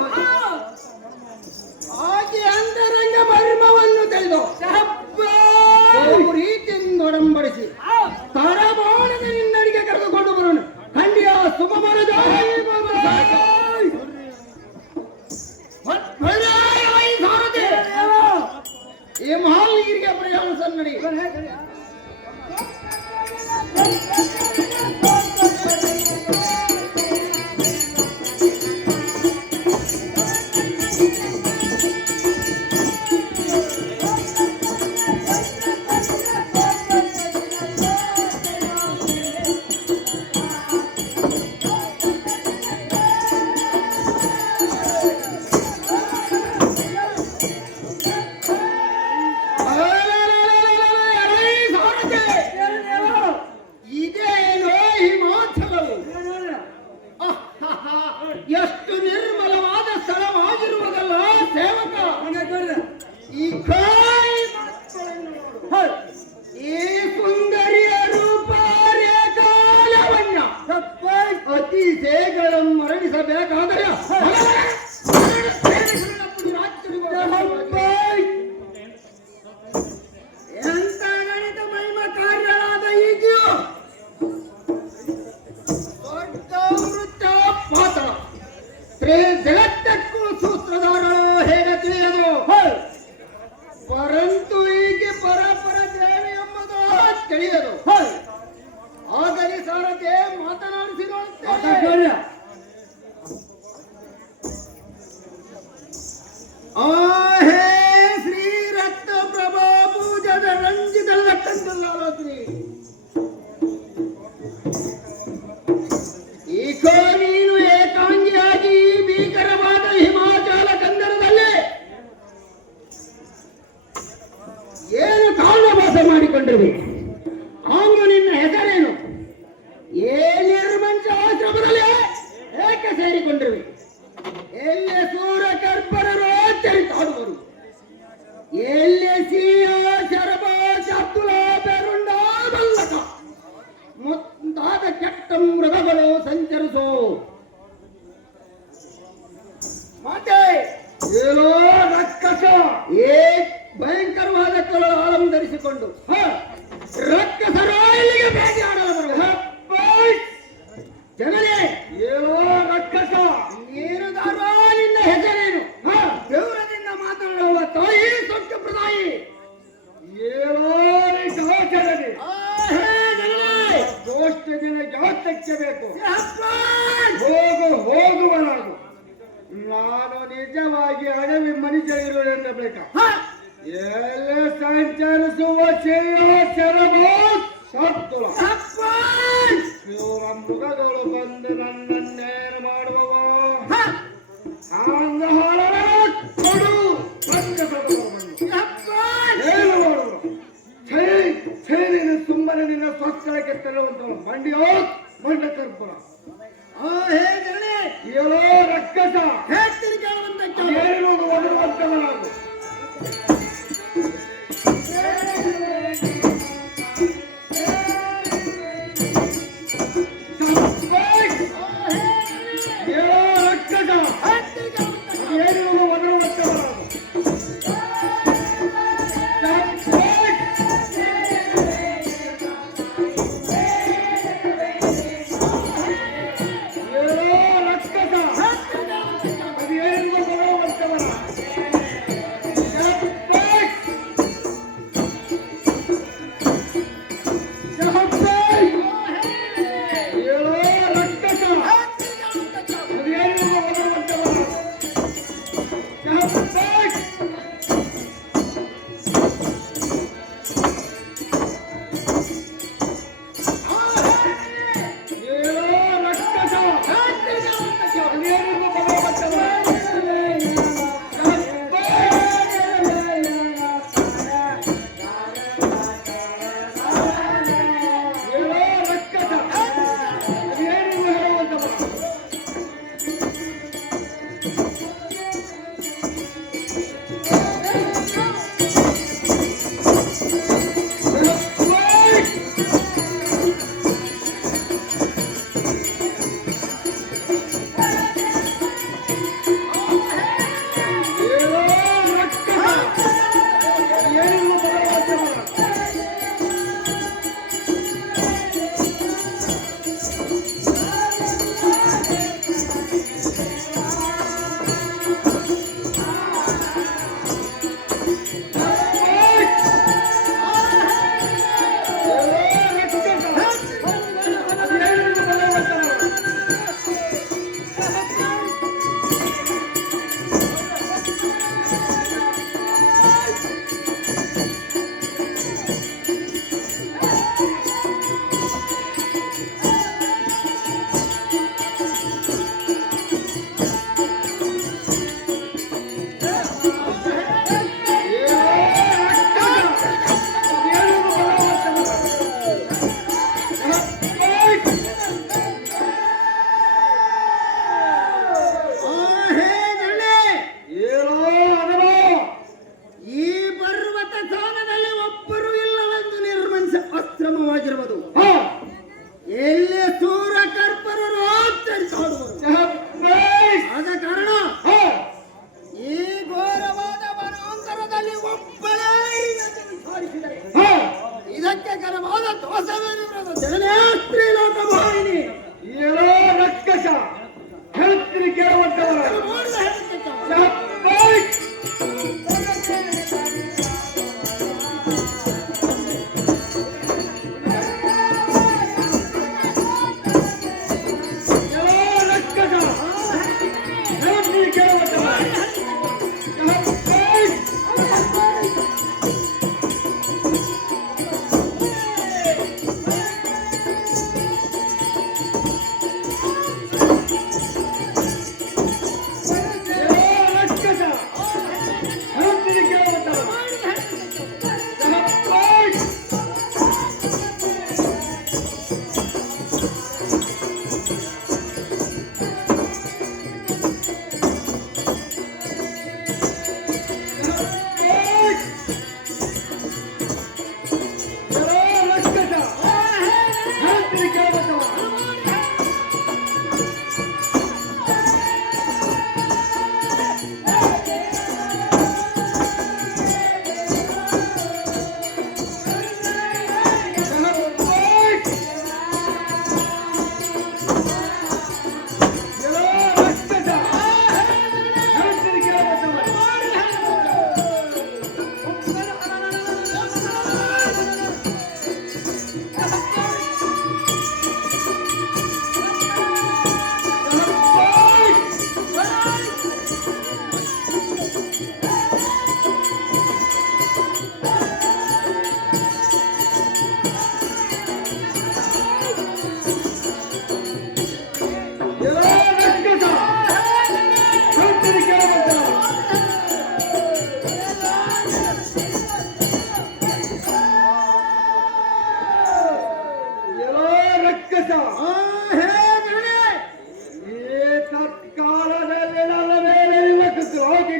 ಹೋಗಿ ಹಾಗೆ ಅಂತರಂಗ ಮರ್ಮವನ್ನು ತಿಳಿದು ರೀತಿಯಿಂದ ಒಡಂಬಡಿಸಿ ತರಬಾಳದ ನಿನ್ನಡಿಗೆ ಕರೆದುಕೊಂಡು ಬರೋಣ. ಖಂಡಿಯ ಸುಮ ಮರದ ಈ ಮಹಾಲ್ಗಿರಿಗೆ ಪ್ರಯಾಣ ಸನ್ನಡಿ. ಎಷ್ಟು ನಿರ್ಮಲವಾದ ಸ್ಥಳವಾಗಿರುವುದಲ್ಲ ಸೇವಕ. ಈ ಈ ಸುಂದರಿಯ ರೂಪ ರೇಖಾಲವಣ್ಯ ಅತಿ ಸೇಗಳನ್ನು ಮರಣಿಸಬೇಕಾದರೆ ಎಂತ ಗಣಿತ ಮಹಿಮ ಕಾರ್ಯಳಾದ ಈಕೆಯು ಪಾತ್ರ ಶ್ರೀ ಜಗತ್ತಕ್ಕೂ ಸೂತ್ರಧಾರಳು ಹೇಗೆ ತಿಳಿಯದು. ಪರಂತು ಈಕೆ ಪರಪರ ದೇವಿ ಎಂಬುದು ತಿಳಿಯದು. ಆಗಲಿ ಸಾರಥೆ ಮಾತನಾಡಿಸಿ ನೋಡುತ್ತೇನೆ. ಹೇ ಶ್ರೀ ರಕ್ತ ಪ್ರಭಾ ಪೂಜದ ರಂಜಿತ ಲಕ್ಕಂತಲ್ಲಾಲೋತ್ರಿ ಈಕೋ ನೀನು ಏಕಾಂಗಿಯಾಗಿ ಭೀಕರವಾದ ಹಿಮಾಚಲ ಕಂದರದಲ್ಲಿ ಏನು ಕಾಲವಾಸ ಮಾಡಿಕೊಂಡಿರುವೆ. ಅಂಗು ನಿನ್ನ ಹೆಸರೇನು? ನಿರ್ಮಂಚ ಆಶ್ರಮದಲ್ಲಿ ಏಕೆ ಸೇರಿಕೊಂಡಿರುವೆ? ಎಲ್ಲಿ ಸೂರ್ಯ ಕರ್ಪರರು ಚರಿತಾಡುವರು, ಎಲ್ಲಿ ಸಿಂಹ ಶರಭ ಚತುಲ ಬೆರುಂಡ ಬಲ್ಲಕ ಮುಂತಾದ ಕೆಟ್ಟ ಮೃಗಗಳು ಸಂಚರಿಸೋ ಮತ್ತೆ ಏನೋ ರಕ್ಕಸ ಏ ಭಯಂಕರವಾದ ಕಲ ಆಲಂ ಧರಿಸಿಕೊಂಡು ರಕ್ಕಸರೋ ಇಲ್ಲಿಗೆ ಭೇಟಿ ಆಡಲು ಬರುವ ಜನರೇ. ಏನೋ ರಕ್ಕಸ ನೀರುದಾರೋ ನಿನ್ನ ಹೆಸರೇನು? ದೇವರದಿಂದ ಮಾತನಾಡುವ ತಾಯಿ ಸೊಕ್ಕ ಪ್ರದಾಯಿ ಏನೋ ಸಹಚರನೆ ದೋಷ್ಟ ದಿನ ಜಾತಕ್ಕೆ ಬೇಕು. ಹೋಗುವನಾಗು. ನಾನು ನಿಜವಾಗಿ ಅಡವಿ ಮನುಷ್ಯ ಇರುವುದೆಂದ ಬೇಕ. ಎಲ್ಲ ಸಂಚರಿಸುವ ಶರಭೋ ಇವರ ಮೃಗಗಳು ಬಂದು ನನ್ನನ್ನೇನು ಮಾಡುವವೋ ಕೊಡು ಏನು ಮಾಡುವ ಸುಮ್ಮನೆ ನಿನ್ನ ಸ್ವಸ್ಥಳಕ್ಕೆ ತರುವಂತ ಮಂಡಿಯೋ ಮಂಡ ಕರ್ಪುರ ಏನೋ ರಕ್ಕಸ ಹೇಳುವುದು ಒದರುವಂತವನಾಗು. ಏನೋ ರಕ್ಕಸ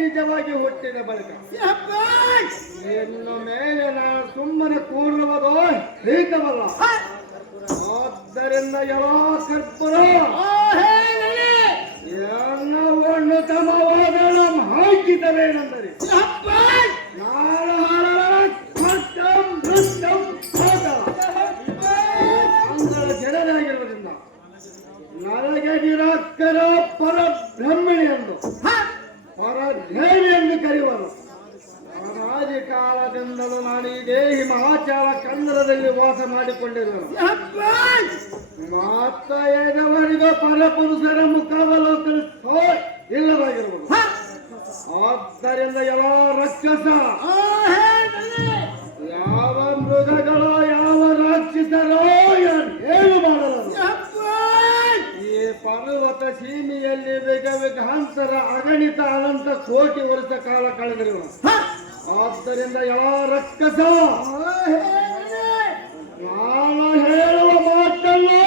ನಿಜವಾಗಿ ಹುಟ್ಟಿದ ಬಳಿಕ ಇನ್ನು ಮೇಲೆ ನಾನು ಸುಮ್ಮನೆ ಕೂರುವುದು ಹಿತವಲ್ಲ. ಆದ್ದರಿಂದ ಎಲ್ಲ ಕರ್ಪುರ ಎನ್ನವನ್ನು ತಮವಾದ ಹಾಕಿದವೇನೆಂದರೆ ಅಂಗಳ ಜನರಾಗಿರುವುದರಿಂದ ನನಗೆ ನಿರಾಕರ ಪರಬ್ರಹ್ಮಣಿ ಎಂದು ಪರದೇವಿ ಎಂದು ಕರೆಯುವರು. ಅನಾದಿ ಕಾಲದಿಂದಲೂ ನಾನು ಈ ದೇಹಿ ಮಹಾಚಾರ ಕನ್ನಡದಲ್ಲಿ ವಾಸ ಮಾಡಿಕೊಂಡಿರುವರು. ಮಾತ ಎದವರಿಗೂ ಪರಪುರುಷರ ಮುಖಾವಲೋಕನ ಇಲ್ಲದಾಗಿರುವುದು. ಆದ್ದರಿಂದ ಯಾವ ರಾಕ್ಷಸ, ಯಾವ ಮೃಗಗಳೋ, ಯಾವ ರಾಕ್ಷಸರೋ ಏನು ಮಾಡಲು ಈ ಪರ್ವತ ಸೀಮೆಯಲ್ಲಿ ವಿಘಾಂತರ ಅಗಣಿತ ಅನಂತ ಕೋಟಿ ವರ್ಷ ಕಾಲ ಕಳೆದಿರುವ. ಆದ್ದರಿಂದ ಯಾವ ರಕ್ಕಸ ನಾನು ಹೇಳುವ ಮಾತನ್ನು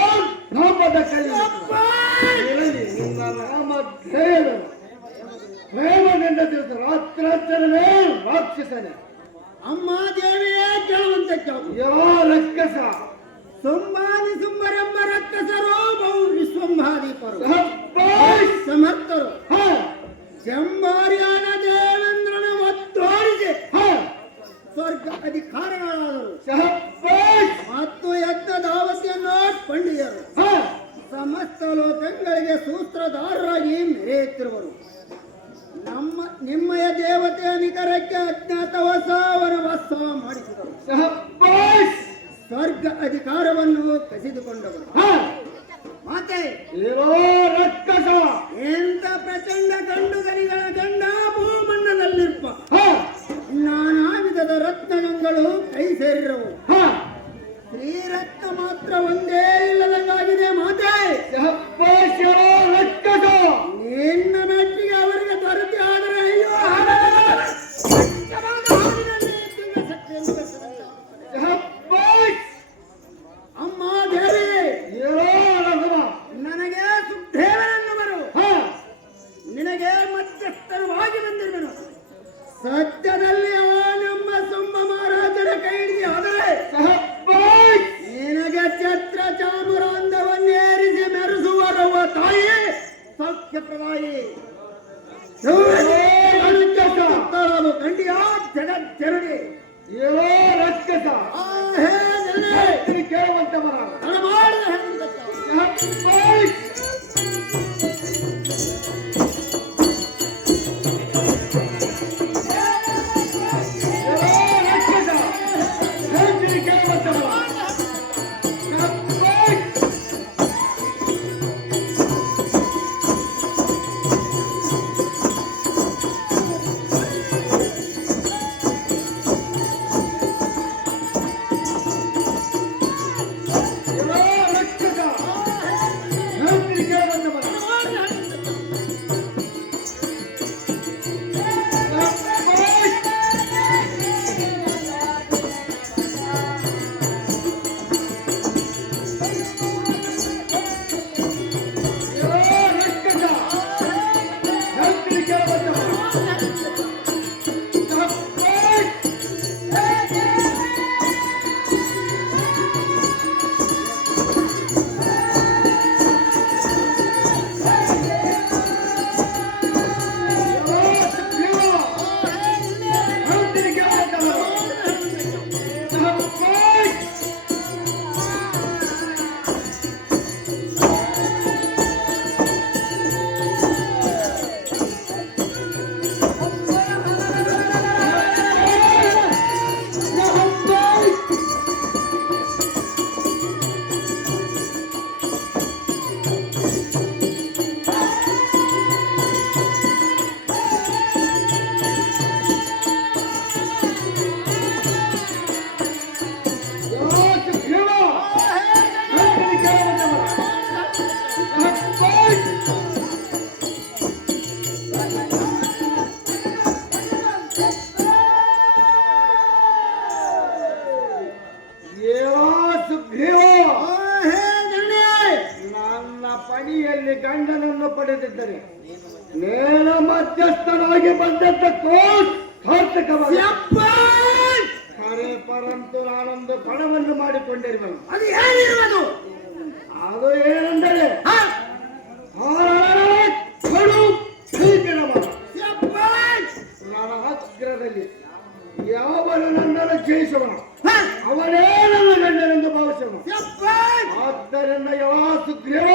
ನಾಮದ ಕೈಯಲ್ಲಿ ನಿನ್ನ ನಾಮ ಧ್ಯೇಯ ಪ್ರೇಮದಿಂದ ತಿಳಿಸ ರಾತ್ರಾಚರಣೆ ರಾಕ್ಷಸನೇ. ಅಮ್ಮ ದೇವಿಯೇ ಕೇಳುವಂತ ಯಾವ ರಕ್ಕಸ ಸೊಂಬಾದಿ ಸುಂಬರೆಂಬ ರಕ್ಕಸರು ಬಹು ವಿಶ್ವಂಭಾದೀಪರು ಸಮರ್ಥರು ಚಂಬಾರ್ಯಾನ ದೇವೇಂದ್ರನ ಒತ್ತೋರಿಸಿ ಸ್ವರ್ಗ ಅಧಿಕಾರಿಗಳಾದರು ಮತ್ತು ಯಜ್ಞ ದಾವತಿಯನ್ನು ಪಂಡಿಯರು ಸಮಸ್ತ ಲೋಕಗಳಿಗೆ ಸೂತ್ರಧಾರರಾಗಿ ಮೆರೆಯುತ್ತಿರುವರು. ನಿಮ್ಮಯ ದೇವತೆಯ ನಿಖರಕ್ಕೆ ಅಜ್ಞಾತವಾಸ ವನವಾಸ ಮಾಡಿಸಿದರು. ಸ್ವರ್ಗ ಅಧಿಕಾರವನ್ನು ಕಸಿದುಕೊಂಡವರು. ಮಾತೆ ರಕ್ಕಸ ಎಂತ ಪ್ರಚಂಡ ಗಂಡುಗರಿಗಳ ಗಂಡ ಭೂಮಂಡಲದಲ್ಲಿರ್ಪ ನಾನಾ ವಿಧದ ರತ್ನಗಂಗಳು ಕೈ ಸೇರಿರವು. ಶ್ರೀರತ್ನ ಮಾತ್ರ ಒಂದೇ ಇಲ್ಲದಂಗಾಗಿದೆ. ಮಾತೆ ನಿನ್ನ ಮೆಟ್ಟಿಗೆ ಅವರಿಗೆ ದೊರೆತಿ ಆದರೆ ಅಯ್ಯೋ ಅಮ್ಮ ದೇವಿ ನನಗೆ ಸುದ್ದೇವನನ್ನು ಬರು ನಿನಗೆ ಮಧ್ಯಸ್ಥರವಾಗಿ ಬಂದಿರುವನು. ಸದ್ಯದಲ್ಲಿ ನಮ್ಮ ಸೊಮ್ಮ ಮಹಾರಾಜರ ಕೈ ಹಿಡಿದು ಆದರೆ ನಿನಗೆ ಛತ್ರ ಚಾಮರಾಂಧವನ್ನೇರಿಸಿ ಮೆರೆಸುವರವ ತಾಯಿ ಸೌಖ್ಯಪ್ರದಾಯಿ ಕಂಡಿಯ ಜಗಜ್ಜನನಿ ರಕ್ಕಸ ಕೇಳುವಂತ ನನ್ನ ಪಣಿಯಲ್ಲಿ ಗಂಡನನ್ನು ಪಡೆದಿದ್ದರೆ ನೇರ ಮಧ್ಯಸ್ಥನಾಗಿ ಬಂದದ್ದಕ್ಕೂ ಸಾರ್ಥಕವಾಗಿ ಕರೆ ಪರಂತು ನಾನೊಂದು ಪಣವನ್ನು ಮಾಡಿಕೊಂಡಿರುವನು. ಅದು ಏನಿರುವುದು? ಅದು ಏನೆಂದರೆ ನನ್ನ ಹತ್ತಿರದಲ್ಲಿ ಯಾವನು ನನ್ನನ್ನು ಜಯಿಸುವನು ಅವನೇ ನನ್ನ ಗಂಡನೆಂದು ಭಾವಿಸುವನು. ಆದ್ದರಿಂದ ಯಾವ ಸುಗ್ರೀವ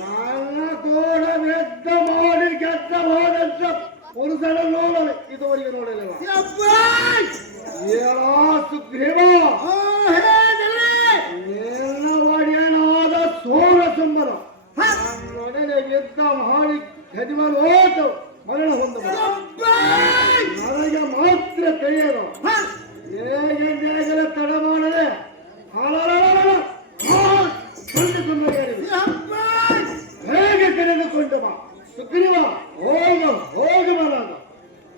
ನನ್ನ ಕೂಡ ಯುದ್ಧ ಮಾಡಿ ಗೆದ್ದ ಹೋದಂತ ಪುರುಷನ ನೋಡಲು ಇದುವರೆಗೆ ನೋಡಲಿಲ್ಲ. ಯಾವ ಸುಗ್ರೀವ ನಿನ್ನ ಒಡೆಯನಾದ ಸೋರ ಸುಮ್ಮನ ನನ್ನೊಡನೆ ಯುದ್ಧ ಮಾಡಿ ಗೆದಿಮಲು ಹೋದ ಮರಣ ಹೊಂದಬಹುದು. ನನಗೆ ಮಾತ್ರ ತಿಳಿಯದು ಹೇಗೆ ತಡ ಮಾಡದೆ ಹೇಗೆ ಕರೆದುಕೊಂಡು ಬಾ ಸುಗ್ರೀವ ಹೋಗಬಾರದು.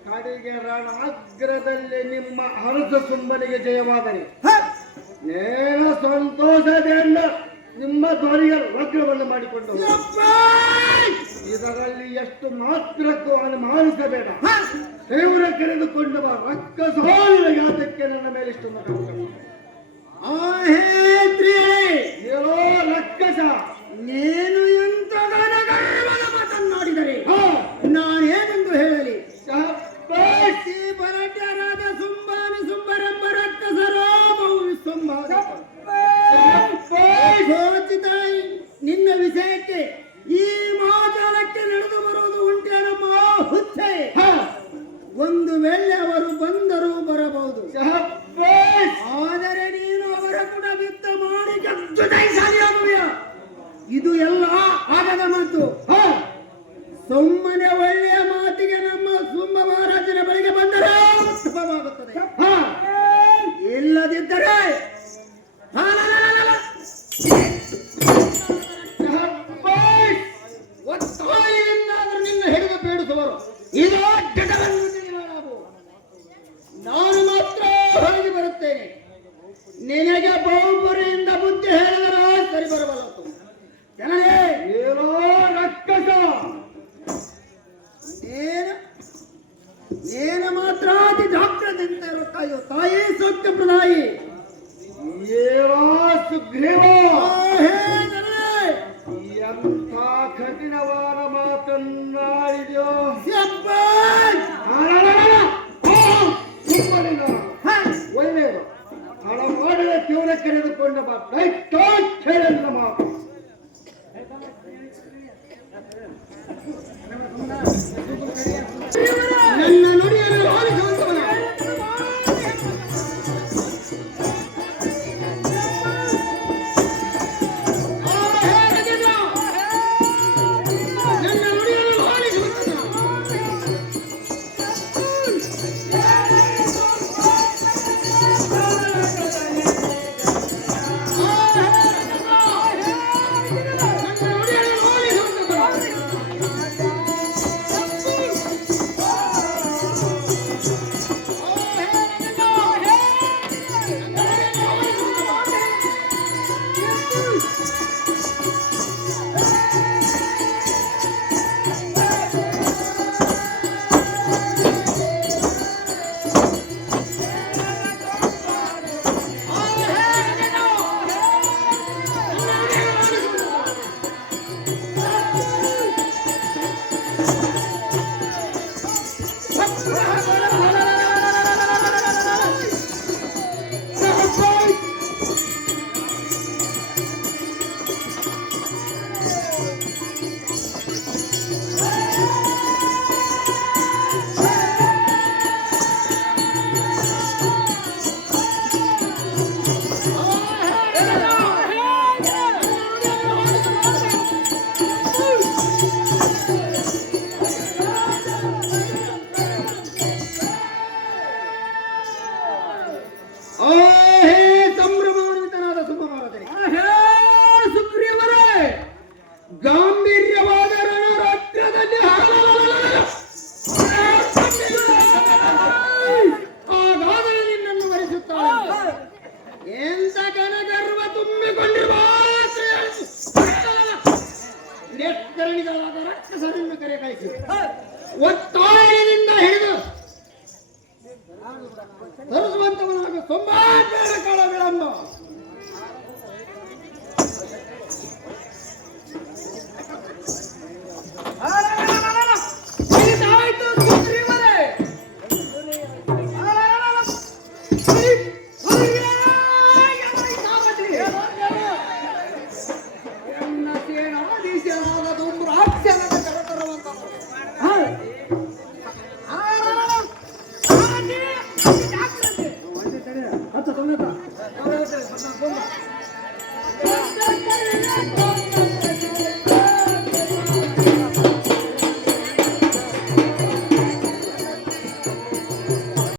ಕಡೆಗೆ ರಣಾಗ್ರದಲ್ಲಿ ನಿಮ್ಮ ಅರಸ ಸುಮ್ಮನಿಗೆ ಜಯವಾದರೆ ನೇರ ಸಂತೋಷದಿಂದ ನಿಮ್ಮ ಧ್ವನಿಯ ವಕ್ರವನ್ನು ಮಾಡಿಕೊಂಡು ಇದರಲ್ಲಿ ಎಷ್ಟು ಮಾತ್ರಕ್ಕೂ ಅನುಮಾನಿಸಬೇಡ. ದೇವರ ಕರೆದುಕೊಂಡು ಬಾ ರಕ್ಕಸೋಲಿನ ಯಾತಕ್ಕೆ ನನ್ನ ಮೇಲೆ ಇಷ್ಟು ಏನೋ ರಕ್ಕಸ ನೀನು ಎಂತ ಮಾತನಾಡಿದರೆ ನಾನೇನೆಂದು ಹೇಳಲಿ? ಬರಟರಾದ ಸುಂಬಾನಿ ಸುಂಬರೆಂಬ ರಕ್ಕಸರೋ ತಾಯಿ ನಿನ್ನ ವಿಷಯಕ್ಕೆ ಈ ಮಾತಾಳಕ್ಕೆ ನಡೆದು ಬರುವುದು ಉಂಟೇನಮ್ಮ ಹುಚ್ಚೆ. ಒಂದು ವೇಳೆ ಅವರು ಬಂದರೂ ಬರಬಹುದು, ಆದರೆ ನೀನು ಅವರ ಕೂಡ ಯುದ್ಧ ಮಾಡಿ ಗೆದ್ದು ಜಯಿಸಾಲಿಯಾಗುವೆಯ. ಇದು ಎಲ್ಲ ಆಗದ ಮಾತು. ಸುಮ್ಮನೆ ಒಳ್ಳೆಯ ಮಾತಿಗೆ ನಮ್ಮ ಸುಮ್ಮ ಮಹಾರಾಜನ ಬಳಿಗೆ ಬಂದರೆ ಶುಭವಾಗುತ್ತದೆ. ಇಲ್ಲದಿದ್ದರೆ ಒತ್ತಾಯಿಯಿಂದಾದರೂ ನಿನ್ನ ಹಿಡಿದು ಬೇಡಿಸುವರು. ಇದು ನಾನು ಮಾತ್ರ ಹೊರಗೆ ಬರುತ್ತೇನೆ. ನಿನಗೆ ಬಹುಪುರಿಯಿಂದ ಬುದ್ಧಿ ಹೇಳಿದರೆ ಸರಿ ಬರಬಲ್ಲದು. ಜನರೇ ಏನೋ ರಕ್ಕಸ ಏನು ಮಾತ್ರ ಅತಿ ಜಾಗ್ರತೆಯಿಂದ ಇರುತ್ತಾಯೋ ತಾಯಿ ಸತ್ಯ ಪ್ರದಾಯಿ. ಏನೋ ಸುಗ್ರೀವ ಎಂಥ ಕಠಿಣವಾದ ಮಾತನ್ನಾಡಿದ್ಯೋ. ಒಳ್ಳೆಯದು ಹಣ ಮಾಡಿದ ತೀವ್ರ ಕರೆದುಕೊಂಡ ಕೇಳಿದ ಮಾತು ನನ್ನ ನುಡಿಯನ್ನು ಆಲಿಸುವಂತವನ ಹರ ಹರ